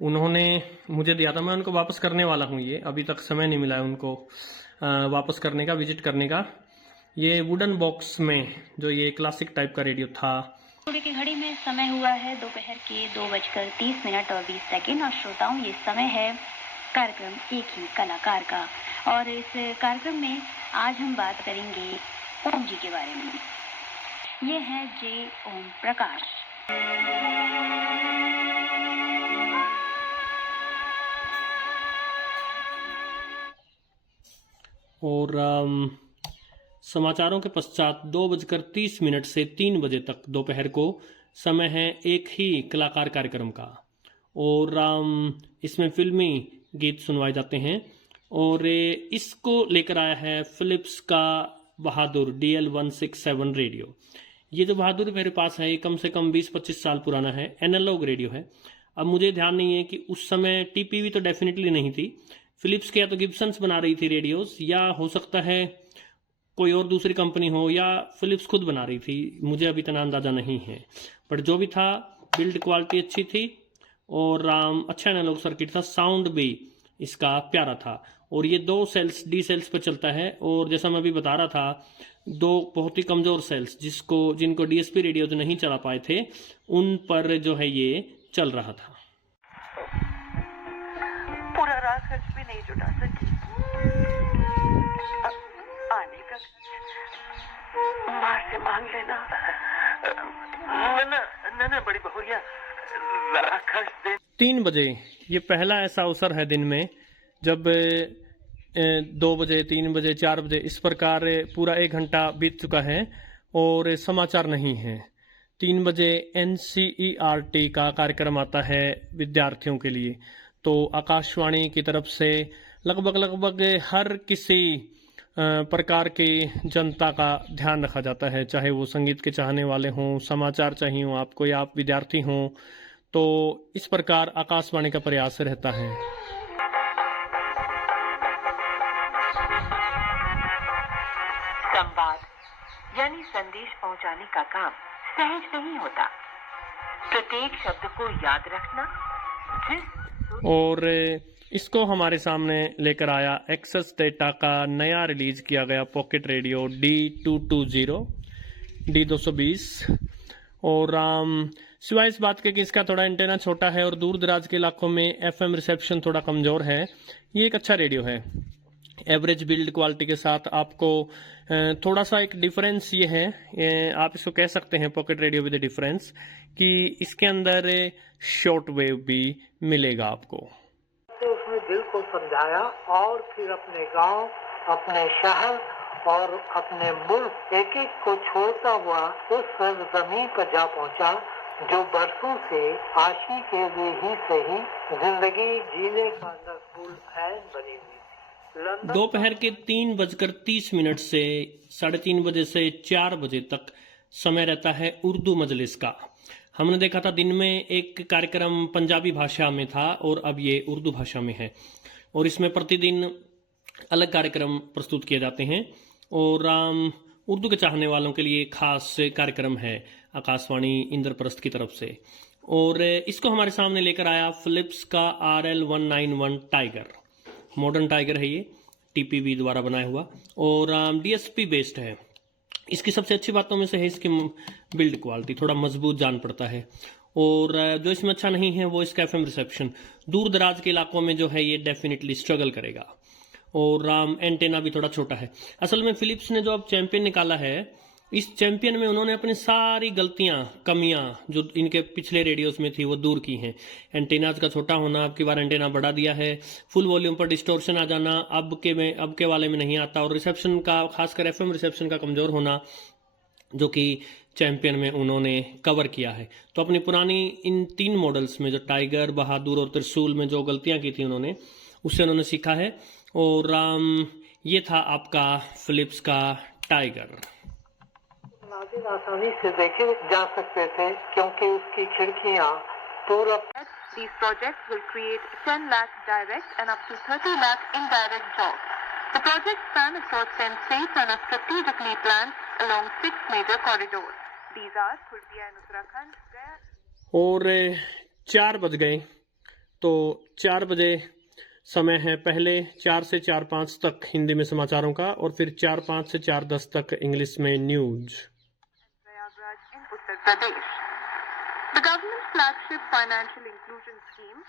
उन्होंने मुझे दिया था, मैं उनको वापस करने वाला हूँ। ये अभी तक समय नहीं मिला है उनको वापस करने का, विजिट करने का। ये वुडन बॉक्स में जो ये क्लासिक टाइप का रेडियो था। सुबह की घड़ी में समय हुआ है दोपहर के 2:30 और 20 सेकंड। और श्रोताओं, ये समय है कार्यक्रम एक ही कलाकार का। और इस कार्यक्रम में आज हम बात करेंगे ओम जी के बारे में। ये है जे ओम प्रकाश। और समाचारों के पश्चात 2:30 से 3 बजे तक दोपहर को समय है एक ही कलाकार कार्यक्रम का। और इसमें फिल्मी गीत सुनवाए जाते हैं। और इसको लेकर आया है फिलिप्स का बहादुर DL167 रेडियो। ये जो बहादुर मेरे पास है ये कम से कम 20-25 साल पुराना है, एनालॉग रेडियो है। अब मुझे ध्यान नहीं है कि उस समय टीपीवी तो डेफिनेटली नहीं थी। फिलिप्स के या तो गिब्सन्स बना रही थी रेडियोस, या हो सकता है कोई और दूसरी कंपनी हो, या फिलिप्स खुद बना रही थी, मुझे अभी इतना अंदाजा नहीं है। पर जो भी था, बिल्ड क्वालिटी अच्छी थी और अच्छा एनालॉग सर्किट था, साउंड भी इसका प्यारा था। और ये 2 सेल्स डी सेल्स पर चलता है। और जैसा मैं अभी बता रहा था, 2 बहुत ही कमजोर सेल्स जिनको डीएसपी रेडियो जो नहीं चला पाए थे, उन पर जो है ये चल रहा था। पूरा रात खर्च भी नहीं जुटा सकी। आने का माँ से मांग लेना। ना बड़ी बहुरिया, खर्च दे। 3 बजे ये पहला ऐसा अवसर है दिन में जब 2 बजे, 3 बजे, 4 बजे इस प्रकार पूरा 1 घंटा बीत चुका है और समाचार नहीं है। 3 बजे NCERT का कार्यक्रम आता है विद्यार्थियों के लिए। तो आकाशवाणी की तरफ से लगभग हर किसी प्रकार की जनता का ध्यान रखा जाता है, चाहे वो संगीत के चाहने वाले हों, समाचार चाहिए हों आपको, या आप विद्यार्थी हों। तो इस प्रकार आकाशवाणी का प्रयास रहता है। संवाद यानी संदेश पहुंचाने का काम सहज नहीं होता। प्रत्येक शब्द को याद रखना। और इसको हमारे सामने लेकर आया एक्सेस डेटा का नया रिलीज किया गया पॉकेट रेडियो D220, D220। और सिवाय इस बात के कि इसका थोड़ा एंटेना छोटा है और दूर दराज के इलाकों में FM रिसेप्शन थोड़ा कमज़ोर है, ये एक अच्छा रेडियो है। एवरेज बिल्ड क्वालिटी के साथ आपको थोड़ा सा एक डिफरेंस ये है, आप इसको कह सकते हैं पॉकेट रेडियो विद डिफरेंस, कि इसके अंदर शॉर्ट वेव भी मिलेगा आपको। उसने दिल को समझाया और फिर अपने गांव, अपने शहर और अपने मुल्क एक एक को छोड़ता हुआ उस सरजमीन पर जा पहुंचा जो बरसों से आशी के लिए ही सही जिंदगी जीने का नसूल ऐन बनी हुई। दोपहर के 3:30 से 3:30 बजे से 4 बजे तक समय रहता है उर्दू मजलिस का। हमने देखा था दिन में एक कार्यक्रम पंजाबी भाषा में था और अब ये उर्दू भाषा में है। और इसमें प्रतिदिन अलग कार्यक्रम प्रस्तुत किए जाते हैं। और उर्दू के चाहने वालों के लिए खास कार्यक्रम है आकाशवाणी इंद्रप्रस्थ की तरफ से, और इसको हमारे सामने लेकर आया फिलिप्स का RL191 टाइगर। मॉडर्न टाइगर है ये, TPV द्वारा बनाया हुआ और DSP बेस्ड है। इसकी सबसे अच्छी बातों में से है इसकी बिल्ड क्वालिटी, थोड़ा मजबूत जान पड़ता है। और जो इसमें अच्छा नहीं है वो इसका FM रिसेप्शन, दूर दराज के इलाकों में जो है ये डेफिनेटली स्ट्रगल करेगा। और एंटेना भी थोड़ा छोटा है। असल में फिलिप्स ने जो अब चैंपियन निकाला है, इस चैंपियन में उन्होंने अपनी सारी गलतियां, कमियां जो इनके पिछले रेडियोस में थी वो दूर की हैं। एंटेनाज का छोटा होना, अब की बार एंटेना बढ़ा दिया है, फुल वॉल्यूम पर डिस्टोर्शन आ जाना अब के वाले में नहीं आता, और रिसेप्शन का, खासकर FM रिसेप्शन का कमजोर होना जो कि चैंपियन में उन्होंने कवर किया है। तो अपनी पुरानी इन 3 मॉडल्स में जो टाइगर, बहादुर और त्रिशूल में जो गलतियां की थी उन्होंने, उससे उन्होंने सीखा है। और ये था आपका फिलिप्स का टाइगर। नाज़िर आसानी से देखे जा सकते थे क्योंकि उसकी खिड़कियां पूरब। These projects will create 10 lakh direct and up to 30 lakh indirect jobs. The projects span across 10 states and are strategically planned along 6 major corridors. These are Khurdiya and Uttarakhand, गया। और 4 बज गए, तो 4 बजे समय है। पहले 4 से 4:05 तक हिंदी में समाचारों का, और फिर 4:05 से 4:10 तक इंग्लिश में news. Prayagraj in Uttar Pradesh. The government's flagship financial inclusion scheme,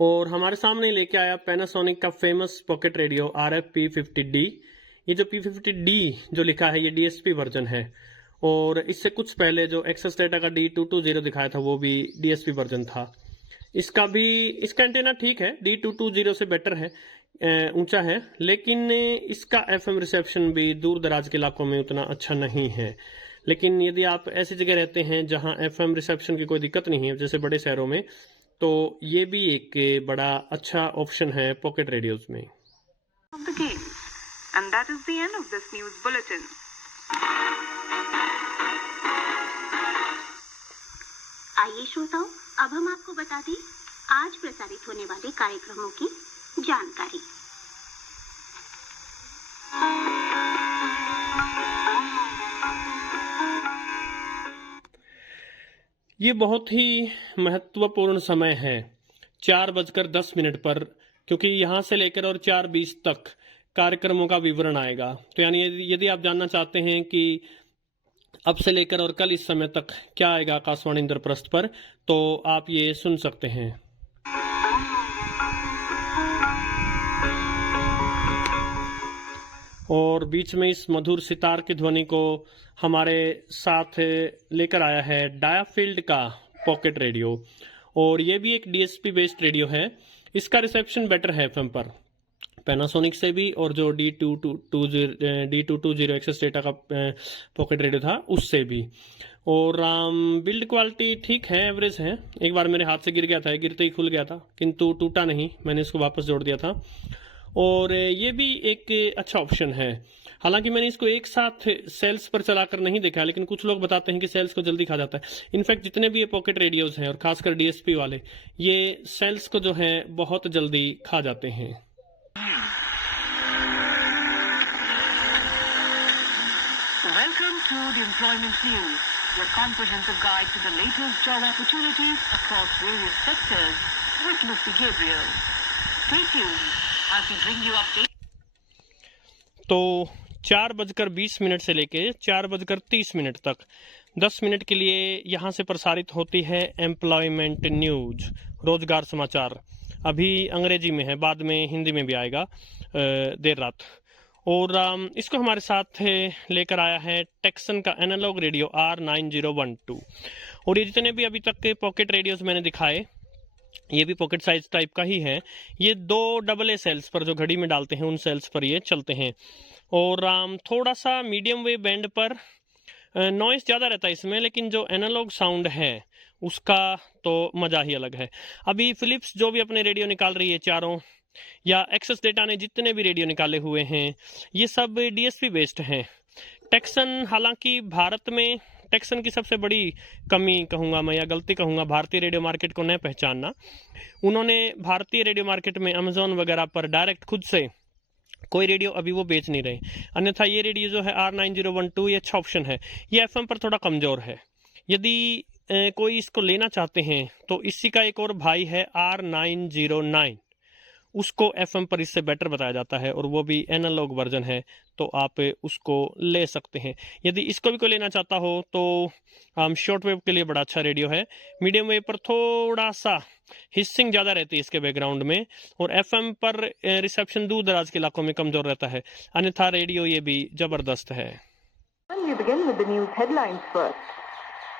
और हमारे सामने लेके आया पैनासोनिक का famous pocket radio RF P50D। ये जो P50D जो लिखा है ये DSP वर्जन है, और इससे कुछ पहले जो एक्सेस डेटा का D220 दिखाया था वो भी DSP वर्जन था। इसका एंटेना ठीक है, D220 से बेटर है, ऊंचा है, लेकिन इसका FM रिसेप्शन भी दूर दराज के इलाकों में उतना अच्छा नहीं है। लेकिन यदि आप ऐसी जगह रहते हैं जहां FM रिसेप्शन की कोई दिक्कत नहीं है, जैसे बड़े शहरों में, तो ये भी एक बड़ा अच्छा ऑप्शन है पॉकेट रेडियोज में। of the game. And that is the end of this news bulletin. आइए श्रोताओं, अब हम आपको बता दें आज प्रसारित होने वाले कार्यक्रमों की जानकारी। ये बहुत ही महत्वपूर्ण समय है 4:10 पर, क्योंकि यहाँ से लेकर और 4:20 तक कार्यक्रमों का विवरण आएगा। तो यानी यदि आप जानना चाहते हैं कि अब से लेकर और कल इस समय तक क्या आएगा आकाशवाणी इंद्रप्रस्थ पर, तो आप ये सुन सकते हैं। और बीच में इस मधुर सितार की ध्वनि को हमारे साथ लेकर आया है डायाफील्ड का पॉकेट रेडियो, और ये भी एक DSP बेस्ड रेडियो है। इसका रिसेप्शन बेटर है FM पर, पैनासोनिक से भी, और जो D220 एक्सेस डेटा का पॉकेट रेडियो था उससे भी। और बिल्ड क्वालिटी ठीक है, एवरेज है। एक बार मेरे हाथ से गिर गया था, गिरते ही खुल गया था, किंतु टूटा नहीं, मैंने इसको वापस जोड़ दिया था। और ये भी एक अच्छा ऑप्शन है। हालांकि मैंने इसको एक साथ सेल्स पर चलाकर नहीं देखा, लेकिन कुछ लोग बताते हैं कि सेल्स को जल्दी खा जाता है। इनफैक्ट जितने भी ये पॉकेट रेडियोज हैं, और खासकर DSP वाले, ये सेल्स को जो है बहुत जल्दी खा जाते हैं। Welcome to the Employment News, your comprehensive guide to the latest job opportunities across various sectors with Lucy Gabriel. Stay tuned as we bring you updates. तो 4:20 से लेके 4:30 तक 10 मिनट के लिए यहाँ से प्रसारित होती है एम्प्लॉयमेंट न्यूज, रोजगार समाचार। अभी अंग्रेजी में है, बाद में हिंदी में भी आएगा देर रात। और इसको हमारे साथ लेकर आया है टेक्सन का एनालॉग रेडियो R9012। और ये जितने भी अभी तक के पॉकेट रेडियोज मैंने दिखाए, ये भी पॉकेट साइज टाइप का ही है। ये 2 AA सेल्स पर जो घड़ी में डालते हैं उन सेल्स पर ये चलते हैं। और थोड़ा सा मीडियम वेव बैंड पर नॉइस ज़्यादा रहता है इसमें, लेकिन जो एनालॉग साउंड है उसका तो मज़ा ही अलग है। अभी फिलिप्स जो भी अपने रेडियो निकाल रही है चारों, या एक्सेस डेटा ने जितने भी रेडियो निकाले हुए हैं, ये सब DSP बेस्ड हैं। टेक्सन, हालांकि भारत में टेक्सन की सबसे बड़ी कमी कहूँगा मैं, या गलती कहूँगा, भारतीय रेडियो मार्केट को न पहचानना। उन्होंने भारतीय रेडियो मार्केट में अमेजोन वगैरह पर डायरेक्ट खुद से कोई रेडियो अभी वो बेच नहीं रहे। अन्यथा ये रेडियो जो है R9012 ये अच्छा ऑप्शन है। ये FM पर थोड़ा कमज़ोर है। यदि कोई इसको लेना चाहते हैं तो इसी का एक और भाई है R909, उसको FM पर इससे बेटर बताया जाता है और वो भी एनालॉग वर्जन है, तो आप उसको ले सकते हैं। यदि इसको भी कोई लेना चाहता हो तो शॉर्ट वेव के लिए बड़ा अच्छा रेडियो है। मीडियम वेव पर थोड़ा सा हिस्सिंग ज़्यादा रहती है इसके बैकग्राउंड में, और FM पर रिसेप्शन दूर दराज के इलाकों में कमज़ोर रहता है। अन्यथा रेडियो ये भी ज़बरदस्त है। We begin with the news headlines first.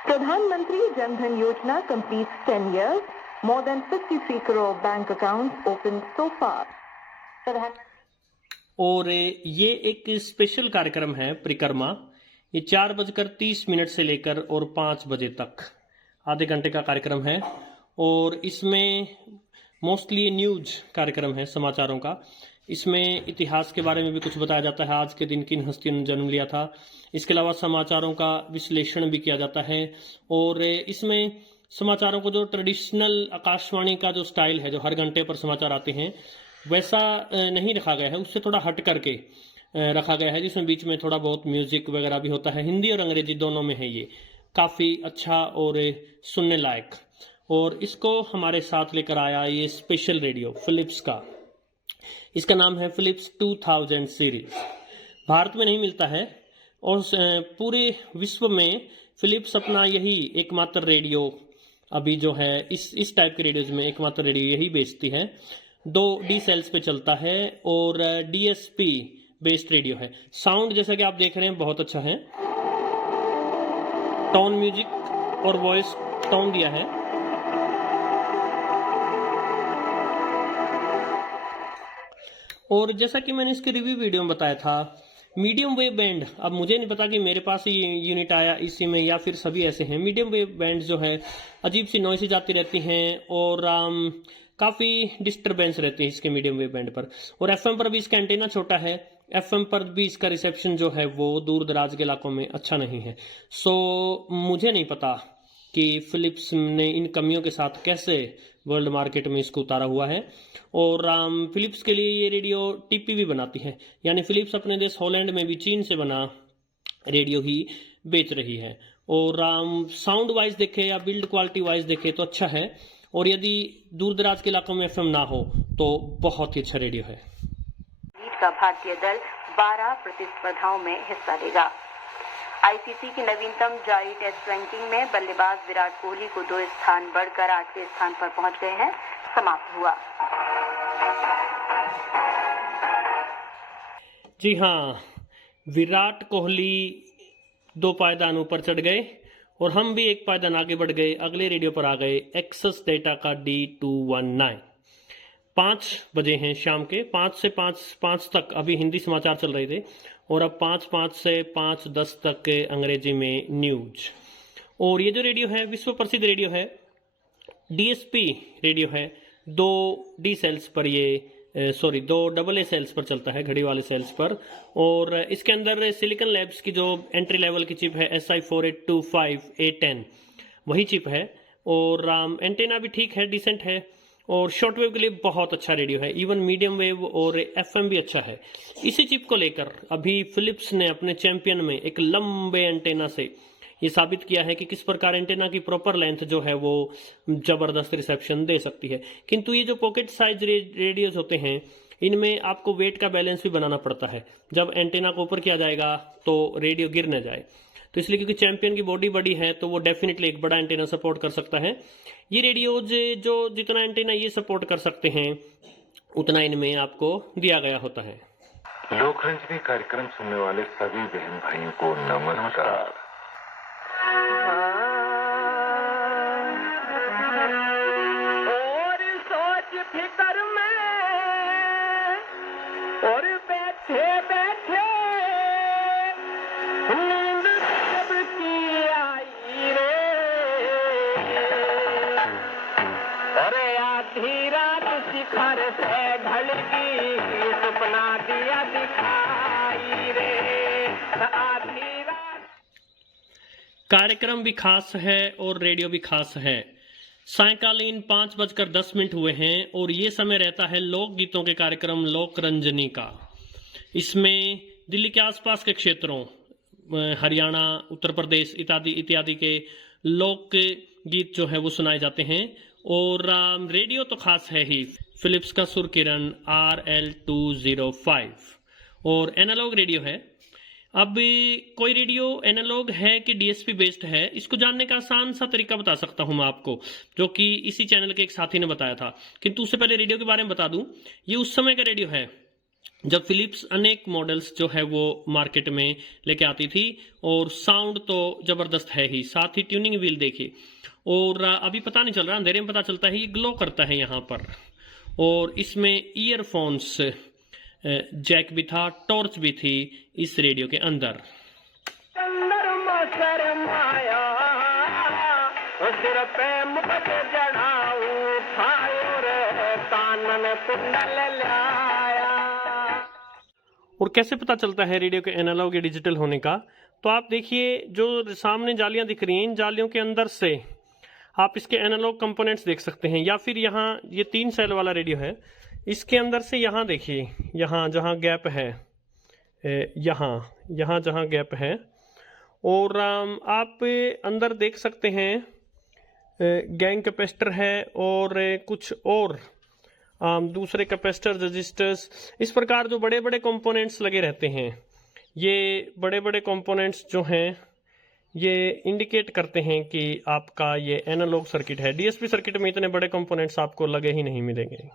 Pradhan Mantri Jan Dhan Yojana completes 10 years. More than 53 crore bank accounts opened so far. और ये एक स्पेशल कार्यक्रम है परिक्रमा। ये 4:30 से लेकर और 5 बजे तक आधे घंटे का कार्यक्रम है, और इसमें मोस्टली न्यूज कार्यक्रम है, समाचारों का। इसमें इतिहास के बारे में भी कुछ बताया जाता है, आज के दिन किन हस्तियों ने जन्म लिया था। इसके अलावा समाचारों का विश्लेषण भी किया जाता है, और इसमें समाचारों को जो ट्रेडिशनल आकाशवाणी का जो स्टाइल है, जो हर घंटे पर समाचार आते हैं, वैसा नहीं रखा गया है, उससे थोड़ा हट करके रखा गया है, जिसमें बीच में थोड़ा बहुत म्यूजिक वगैरह भी होता है। हिंदी और अंग्रेजी दोनों में है, ये काफ़ी अच्छा और सुनने लायक। और इसको हमारे साथ लेकर आया ये स्पेशल रेडियो फिलिप्स का। इसका नाम है फिलिप्स 2000 सीरीज। भारत में नहीं मिलता है, और पूरे विश्व में फिलिप्स अपना यही एकमात्र रेडियो अभी जो है इस टाइप के रेडियोज में एकमात्र रेडियो यही बेचती है। 2 D सेल्स पे चलता है और DSP बेस्ड रेडियो है। साउंड जैसा कि आप देख रहे हैं बहुत अच्छा है। टोन म्यूजिक और वॉइस टोन दिया है। और जैसा कि मैंने इसके रिव्यू वीडियो में बताया था, मीडियम वेव बैंड, अब मुझे नहीं पता कि मेरे पास ही यूनिट आया इसी में या फिर सभी ऐसे हैं। मीडियम वेव बैंड जो है अजीब सी नॉइसेज आती रहती हैं, और काफ़ी डिस्टरबेंस रहती है इसके मीडियम वेव बैंड पर। और FM पर भी इसका एंटेना छोटा है, FM पर भी इसका रिसेप्शन जो है वो दूर दराज के इलाकों में अच्छा नहीं है। सो मुझे नहीं पता कि फिलिप्स ने इन कमियों के साथ कैसे वर्ल्ड मार्केट में इसको उतारा हुआ है। और फिलिप्स के लिए ये रेडियो TP भी बनाती है, यानी फिलिप्स अपने देश हॉलैंड में भी चीन से बना रेडियो ही बेच रही है। और साउंड वाइज देखे या बिल्ड क्वालिटी वाइज देखे तो अच्छा है, और यदि दूर दराज के इलाकों में FM ना हो तो बहुत ही अच्छा रेडियो है। का भारतीय दल 12 प्रतिस्पर्धाओं में हिस्सा लेगा। ICC की नवीनतम जारी टेस्ट रैंकिंग में बल्लेबाज विराट कोहली को 2 स्थान बढ़कर 8वें स्थान पर पहुंच गए हैं। समाप्त हुआ। जी हाँ, विराट कोहली 2 पायदान ऊपर चढ़ गए और हम भी 1 पायदान आगे बढ़ गए। अगले रेडियो पर आ गए एक्सेस डेटा का D219। 5 बजे हैं शाम के, 5 से 5 तक अभी हिंदी समाचार चल रहे थे, और अब 5 से 5:10 तक अंग्रेजी में न्यूज। और ये जो रेडियो है विश्व प्रसिद्ध रेडियो है, DSP रेडियो है। 2 D सेल्स पर ये 2 AA सेल्स पर चलता है, घड़ी वाले सेल्स पर। और इसके अंदर सिलिकॉन लैब्स की जो एंट्री लेवल की चिप है SI4825A10 वही चिप है। और एंटेना भी ठीक है, डिसेंट है, और शॉर्ट वेव के लिए बहुत अच्छा रेडियो है। इवन मीडियम वेव और FM भी अच्छा है। इसी चिप को लेकर अभी फिलिप्स ने अपने चैंपियन में एक लंबे एंटेना से ये साबित किया है कि किस प्रकार एंटेना की प्रॉपर लेंथ जो है वो जबरदस्त रिसेप्शन दे सकती है। किंतु ये जो पॉकेट साइज रेडियोज होते हैं, इनमें आपको वेट का बैलेंस भी बनाना पड़ता है। जब एंटेना को ऊपर किया जाएगा तो रेडियो गिर न जाए, तो इसलिए क्योंकि चैंपियन की बॉडी बड़ी है तो वो डेफिनेटली एक बड़ा एंटेना सपोर्ट कर सकता है। ये रेडियोज जो जितना एंटेना ये सपोर्ट कर सकते हैं उतना इनमें आपको दिया गया होता है। लोकरंजनी कार्यक्रम सुनने वाले सभी बहन भाइयों को नमस्कार। और सोच फिकर में और बैठे बैठे नींद सबकी आई रे, अरे आधी रात शिखर से ढलकी सपना दिया दिखाई रे, आधी रात। कार्यक्रम भी खास है और रेडियो भी खास है। सायंकालीन 5:10 हुए हैं और ये समय रहता है लोक गीतों के कार्यक्रम लोकरंजनी का। इसमें दिल्ली के आसपास के क्षेत्रों, हरियाणा, उत्तर प्रदेश इत्यादि इत्यादि के लोक गीत जो है वो सुनाए जाते हैं। और रेडियो तो खास है ही, फिलिप्स का सुर किरण RL205 और एनालॉग रेडियो है। अब कोई रेडियो एनालॉग है कि डीएसपी बेस्ड है, इसको जानने का आसान सा तरीका बता सकता हूं मैं आपको, जो कि इसी चैनल के एक साथी ने बताया था। किंतु उससे पहले रेडियो के बारे में बता दूं, ये उस समय का रेडियो है जब फिलिप्स अनेक मॉडल्स जो है वो मार्केट में लेके आती थी, और साउंड तो जबरदस्त है ही, साथ ही ट्यूनिंग व्हील देखिए। और अभी पता नहीं चल रहा, अंधेरे में पता चलता है, ये ग्लो करता है यहाँ पर। और इसमें ईयरफोन्स जैक भी था, टॉर्च भी थी इस रेडियो के अंदर। और कैसे पता चलता है रेडियो के एनालॉग या डिजिटल होने का? तो आप देखिए, जो सामने जालियां दिख रही हैं, इन जालियों के अंदर से आप इसके एनालॉग कंपोनेंट्स देख सकते हैं। या फिर यहाँ ये 3 सेल वाला रेडियो है, इसके अंदर से यहाँ देखिए, यहाँ जहाँ गैप है, यहाँ जहाँ गैप है, और आप अंदर देख सकते हैं गैंग कैपेसिटर है और कुछ और दूसरे कैपेसिटर, रजिस्टर्स, इस प्रकार जो बड़े बड़े कंपोनेंट्स लगे रहते हैं। ये बड़े बड़े कंपोनेंट्स जो हैं ये इंडिकेट करते हैं कि आपका ये एनालॉग सर्किट है। डीएसपी सर्किट में इतने बड़े कंपोनेंट्स आपको लगे ही नहीं मिलेंगे।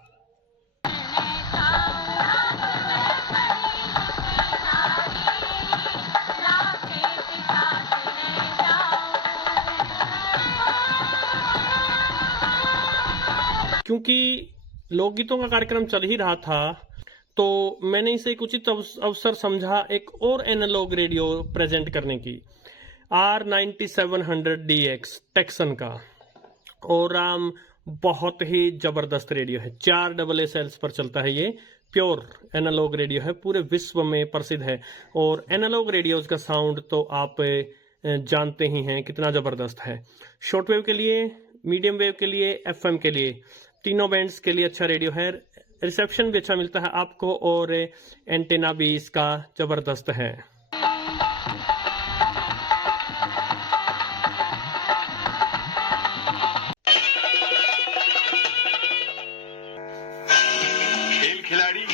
क्योंकि लोकगीतों का कार्यक्रम चल ही रहा था, तो मैंने इसे एक उचित अवसर समझा एक और एनालॉग रेडियो प्रेजेंट करने की, R9700DX टेक्सन का। और बहुत ही जबरदस्त रेडियो है, 4 AA सेल्स पर चलता है। ये प्योर एनालॉग रेडियो है, पूरे विश्व में प्रसिद्ध है। और एनालॉग रेडियोज का साउंड तो आप जानते ही हैं कितना जबरदस्त है। शॉर्टवेव के लिए, मीडियम वेव के लिए, FM के लिए, तीनों बैंड्स के लिए अच्छा रेडियो है। रिसेप्शन भी अच्छा मिलता है आपको, और एंटेना भी इसका जबरदस्त है। खेल खिलाड़ी,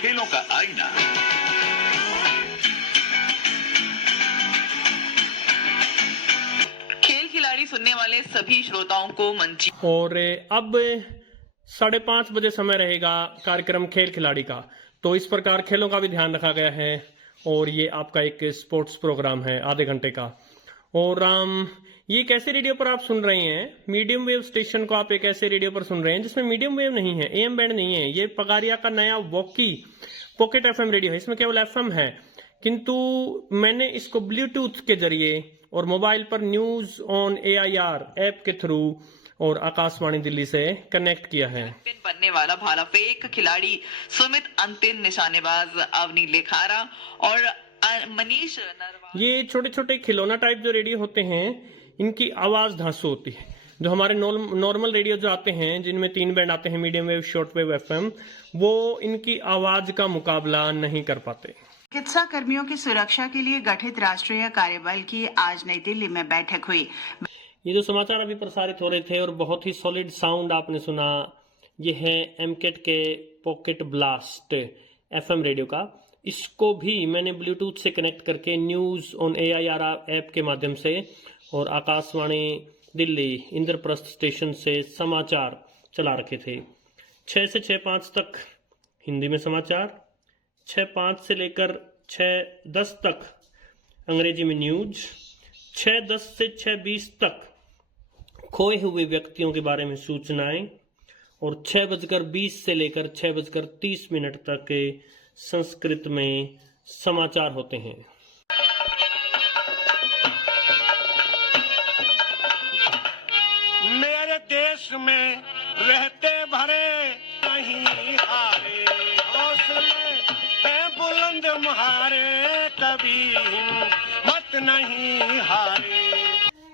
खेलों का आईना। खेल खिलाड़ी सुनने वाले सभी श्रोताओं को मंची। और अब 5:30 बजे समय रहेगा कार्यक्रम खेल खिलाड़ी का, तो इस प्रकार खेलों का भी ध्यान रखा गया है। और ये आपका एक स्पोर्ट्स प्रोग्राम है आधे घंटे का। और ये एक ऐसे रेडियो पर आप सुन रहे हैं, मीडियम वेव स्टेशन को आप एक ऐसे रेडियो पर सुन रहे हैं जिसमें मीडियम वेव नहीं है, AM बैंड नहीं है। ये पगारिया का नया वॉकी पॉकेट FM रेडियो है, इसमें केवल FM है। किंतु मैंने इसको ब्लूटूथ के जरिए और मोबाइल पर न्यूज ऑन AIR ऐप के थ्रू और आकाशवाणी दिल्ली से कनेक्ट किया है। बनने वाला भाला फेंक खिलाड़ी सुमित, अंतिम निशानेबाज अवनी लेखारा और मनीष नरवाल। ये छोटे छोटे खिलौना टाइप जो रेडियो होते हैं, इनकी आवाज धांसू होती है। जो हमारे नॉर्मल रेडियो जो आते हैं, जिनमें 3 बैंड आते हैं, medium wave, short wave, FM, वो इनकी आवाज का मुकाबला नहीं कर पाते। चिकित्सा कर्मियों की सुरक्षा के लिए गठित राष्ट्रीय कार्यबल की आज नई दिल्ली में बैठक हुई। ये जो समाचार अभी प्रसारित हो रहे थे और बहुत ही सॉलिड साउंड आपने सुना, ये है एमकेट के पॉकेट ब्लास्ट FM रेडियो का। इसको भी मैंने ब्लूटूथ से कनेक्ट करके न्यूज ऑन AIR ऐप के माध्यम से और आकाशवाणी दिल्ली इंद्रप्रस्थ स्टेशन से समाचार चला रखे थे। 6 से 6:05 तक हिंदी में समाचार, 6:05 से लेकर 6:10 तक अंग्रेजी में न्यूज, 6:10 से 6:20 तक खोए हुए व्यक्तियों के बारे में सूचनाएं, और 6:20 से लेकर 6:30 तक संस्कृत में समाचार होते हैं। मेरे देश में रहते भरे नहीं हारे, हौसले है बुलंद म्हारे, कभी हिम्मत नहीं हारे।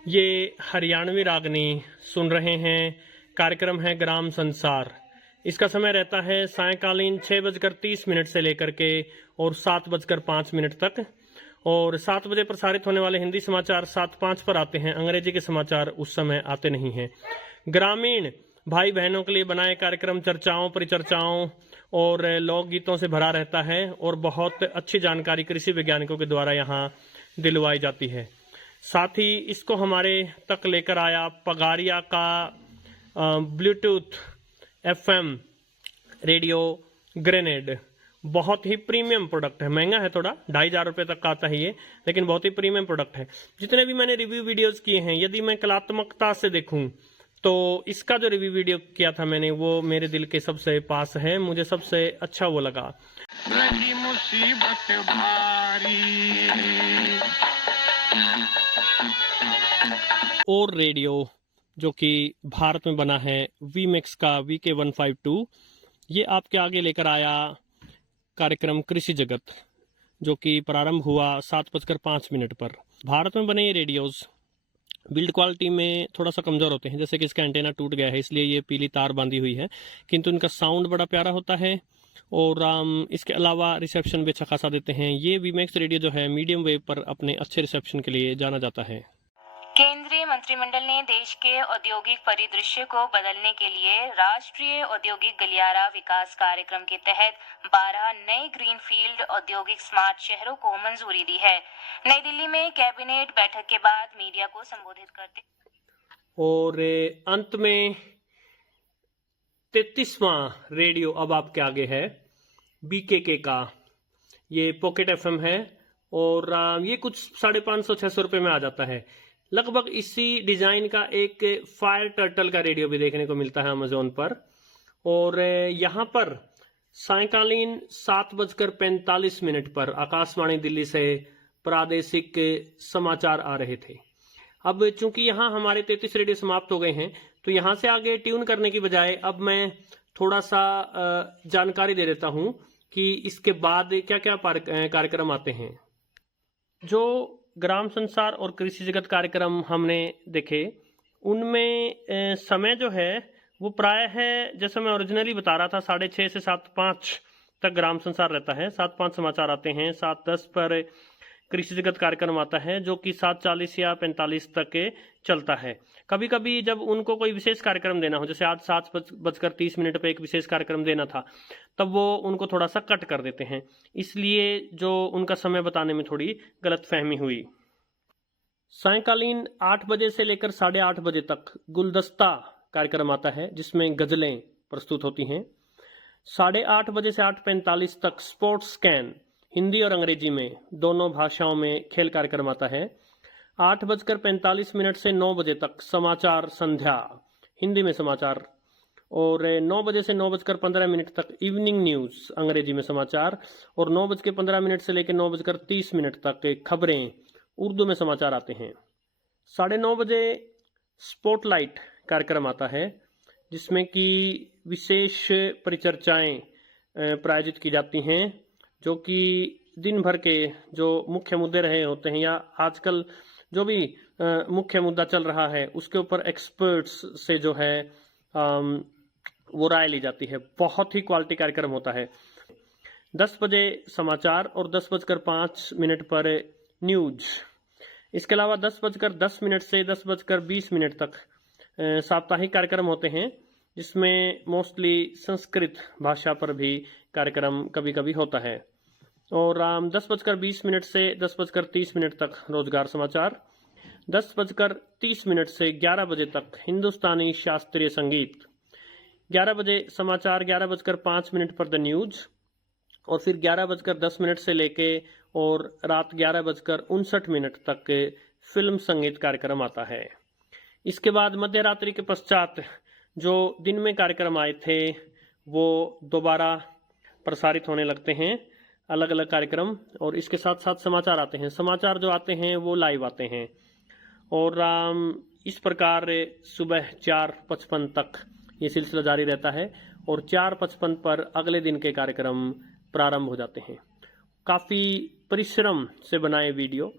ये हरियाणवी रागनी सुन रहे हैं। कार्यक्रम है ग्राम संसार। इसका समय रहता है सायंकालीन 6:30 से लेकर के और 7:05 तक। और 7 बजे प्रसारित होने वाले हिंदी समाचार 7:05 पर आते हैं। अंग्रेजी के समाचार उस समय आते नहीं हैं। ग्रामीण भाई बहनों के लिए बनाए कार्यक्रम चर्चाओं, परिचर्चाओं और लोकगीतों से भरा रहता है और बहुत अच्छी जानकारी कृषि वैज्ञानिकों के द्वारा यहाँ दिलवाई जाती है। साथ ही इसको हमारे तक लेकर आया पगारिया का ब्लूटूथ FM रेडियो ग्रेनेड। बहुत ही प्रीमियम प्रोडक्ट है, महंगा है थोड़ा, 2500 रुपये तक का आता है ये, लेकिन बहुत ही प्रीमियम प्रोडक्ट है। जितने भी मैंने रिव्यू वीडियोस किए हैं, यदि मैं कलात्मकता से देखूं तो इसका जो रिव्यू वीडियो किया था मैंने, वो मेरे दिल के सबसे पास है, मुझे सबसे अच्छा वो लगा। रही मुसीबत भारी। और रेडियो जो कि भारत में बना है वीमेक्स का VK152, ये आपके आगे लेकर आया कार्यक्रम कृषि जगत, जो कि प्रारंभ हुआ 7:05 पर। भारत में बने ये रेडियोस बिल्ड क्वालिटी में थोड़ा सा कमज़ोर होते हैं, जैसे कि इसका एंटेना टूट गया है इसलिए ये पीली तार बांधी हुई है, किंतु इनका साउंड बड़ा प्यारा होता है और इसके अलावा रिसेप्शन भी अच्छा खासा देते हैं। ये वीमेक्स रेडियो जो है मीडियम वेव पर अपने अच्छे रिसेप्शन के लिए जाना जाता है। केंद्रीय मंत्रिमंडल ने देश के औद्योगिक परिदृश्य को बदलने के लिए राष्ट्रीय औद्योगिक गलियारा विकास कार्यक्रम के तहत 12 नए ग्रीनफील्ड औद्योगिक स्मार्ट शहरों को मंजूरी दी है। नई दिल्ली में कैबिनेट बैठक के बाद मीडिया को संबोधित करते और अंत में 33वां रेडियो अब आपके आगे है BKK का। ये पॉकेट FM है और ये कुछ 550-600 रुपये में आ जाता है। लगभग इसी डिजाइन का एक फायर टर्टल का रेडियो भी देखने को मिलता है अमेजोन पर। और यहाँ पर सायंकालीन 7:45 पर आकाशवाणी दिल्ली से प्रादेशिक समाचार आ रहे थे। अब चूंकि यहाँ हमारे 33 रेडियो समाप्त हो गए हैं, तो यहाँ से आगे ट्यून करने की बजाय अब मैं थोड़ा सा जानकारी दे देता हूँ कि इसके बाद क्या क्या कार्यक्रम आते हैं। जो ग्राम संसार और कृषि जगत कार्यक्रम हमने देखे, उनमें समय जो है वो प्राय है, जैसे मैं ओरिजिनली बता रहा था, 6:30 से 7:05 तक ग्राम संसार रहता है, 7:05 समाचार आते हैं, 7:10 पर कृषि जगत कार्यक्रम आता है जो कि 7:40 या 45 तक चलता है। कभी कभी जब उनको कोई विशेष कार्यक्रम देना हो, जैसे आज 7:30 पर एक विशेष कार्यक्रम देना था, तब वो उनको थोड़ा सा कट कर देते हैं, इसलिए जो उनका समय बताने में थोड़ी गलतफहमी हुई। सायंकालीन 8 बजे से लेकर 8:30 बजे तक गुलदस्ता कार्यक्रम आता है जिसमें गजलें प्रस्तुत होती हैं। 8:30 बजे से 8:45 तक स्पोर्ट्स स्कैन हिंदी और अंग्रेजी में दोनों भाषाओं में खेल कार्यक्रम आता है। 8:45 से 9 बजे तक समाचार संध्या हिंदी में समाचार, और 9 बजे से 9:15 तक इवनिंग न्यूज अंग्रेजी में समाचार, और 9:15 से लेकर 9:30 तक खबरें उर्दू में समाचार आते हैं। 9:30 बजे स्पॉटलाइट कार्यक्रम आता है जिसमें कि विशेष परिचर्चाएं प्रायोजित की जाती हैं, जो कि दिन भर के जो मुख्य मुद्दे रहे होते हैं या आजकल जो भी मुख्य मुद्दा चल रहा है उसके ऊपर एक्सपर्ट्स से जो है वो राय ली जाती है। बहुत ही क्वालिटी कार्यक्रम होता है। 10 बजे समाचार और 10:05 पर न्यूज। इसके अलावा 10:10 से 10:20 तक साप्ताहिक कार्यक्रम होते हैं जिसमें मोस्टली संस्कृत भाषा पर भी कार्यक्रम कभी कभी होता है। और 10:20 से 10:30 तक रोजगार समाचार, 10:30 से 11 बजे तक हिंदुस्तानी शास्त्रीय संगीत, 11 बजे समाचार, 11:05 पर द न्यूज, और फिर 11:10 से लेके और रात 11:59 तक फिल्म संगीत कार्यक्रम आता है। इसके बाद मध्य रात्रि के पश्चात जो दिन में कार्यक्रम आए थे वो दोबारा प्रसारित होने लगते हैं, अलग अलग कार्यक्रम, और इसके साथ साथ समाचार आते हैं। समाचार जो आते हैं वो लाइव आते हैं, और इस प्रकार सुबह 4:55 तक ये सिलसिला जारी रहता है, और 4:55 पर अगले दिन के कार्यक्रम प्रारंभ हो जाते हैं। काफ़ी परिश्रम से बनाए वीडियो।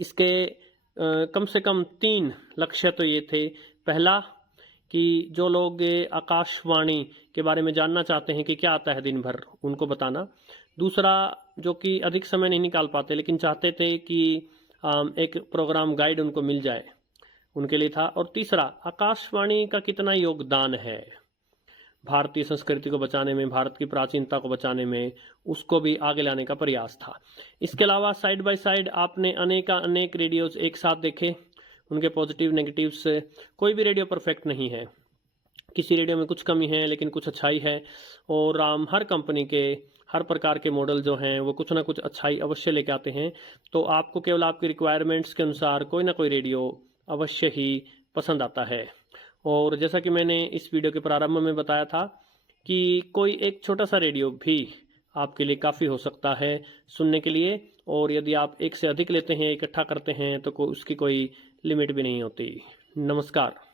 इसके कम से कम 3 लक्ष्य तो ये थे। पहला, कि जो लोग आकाशवाणी के बारे में जानना चाहते हैं कि क्या आता है दिन भर, उनको बताना। दूसरा, जो कि अधिक समय नहीं निकाल पाते लेकिन चाहते थे कि एक प्रोग्राम गाइड उनको मिल जाए, उनके लिए था। और तीसरा, आकाशवाणी का कितना योगदान है भारतीय संस्कृति को बचाने में, भारत की प्राचीनता को बचाने में, उसको भी आगे लाने का प्रयास था। इसके अलावा साइड बाय साइड आपने अनेक रेडियोज एक साथ देखे, उनके पॉजिटिव नेगेटिव्स। कोई भी रेडियो परफेक्ट नहीं है, किसी रेडियो में कुछ कमी है लेकिन कुछ अच्छाई है। और हर कंपनी के हर प्रकार के मॉडल जो हैं वो कुछ ना कुछ अच्छाई अवश्य लेके आते हैं। तो आपको केवल आपकी रिक्वायरमेंट्स के अनुसार कोई ना कोई रेडियो अवश्य ही पसंद आता है। और जैसा कि मैंने इस वीडियो के प्रारंभ में बताया था कि कोई एक छोटा सा रेडियो भी आपके लिए काफ़ी हो सकता है सुनने के लिए। और यदि आप एक से अधिक लेते हैं, इकट्ठा करते हैं, तो उसकी कोई लिमिट भी नहीं होती। नमस्कार।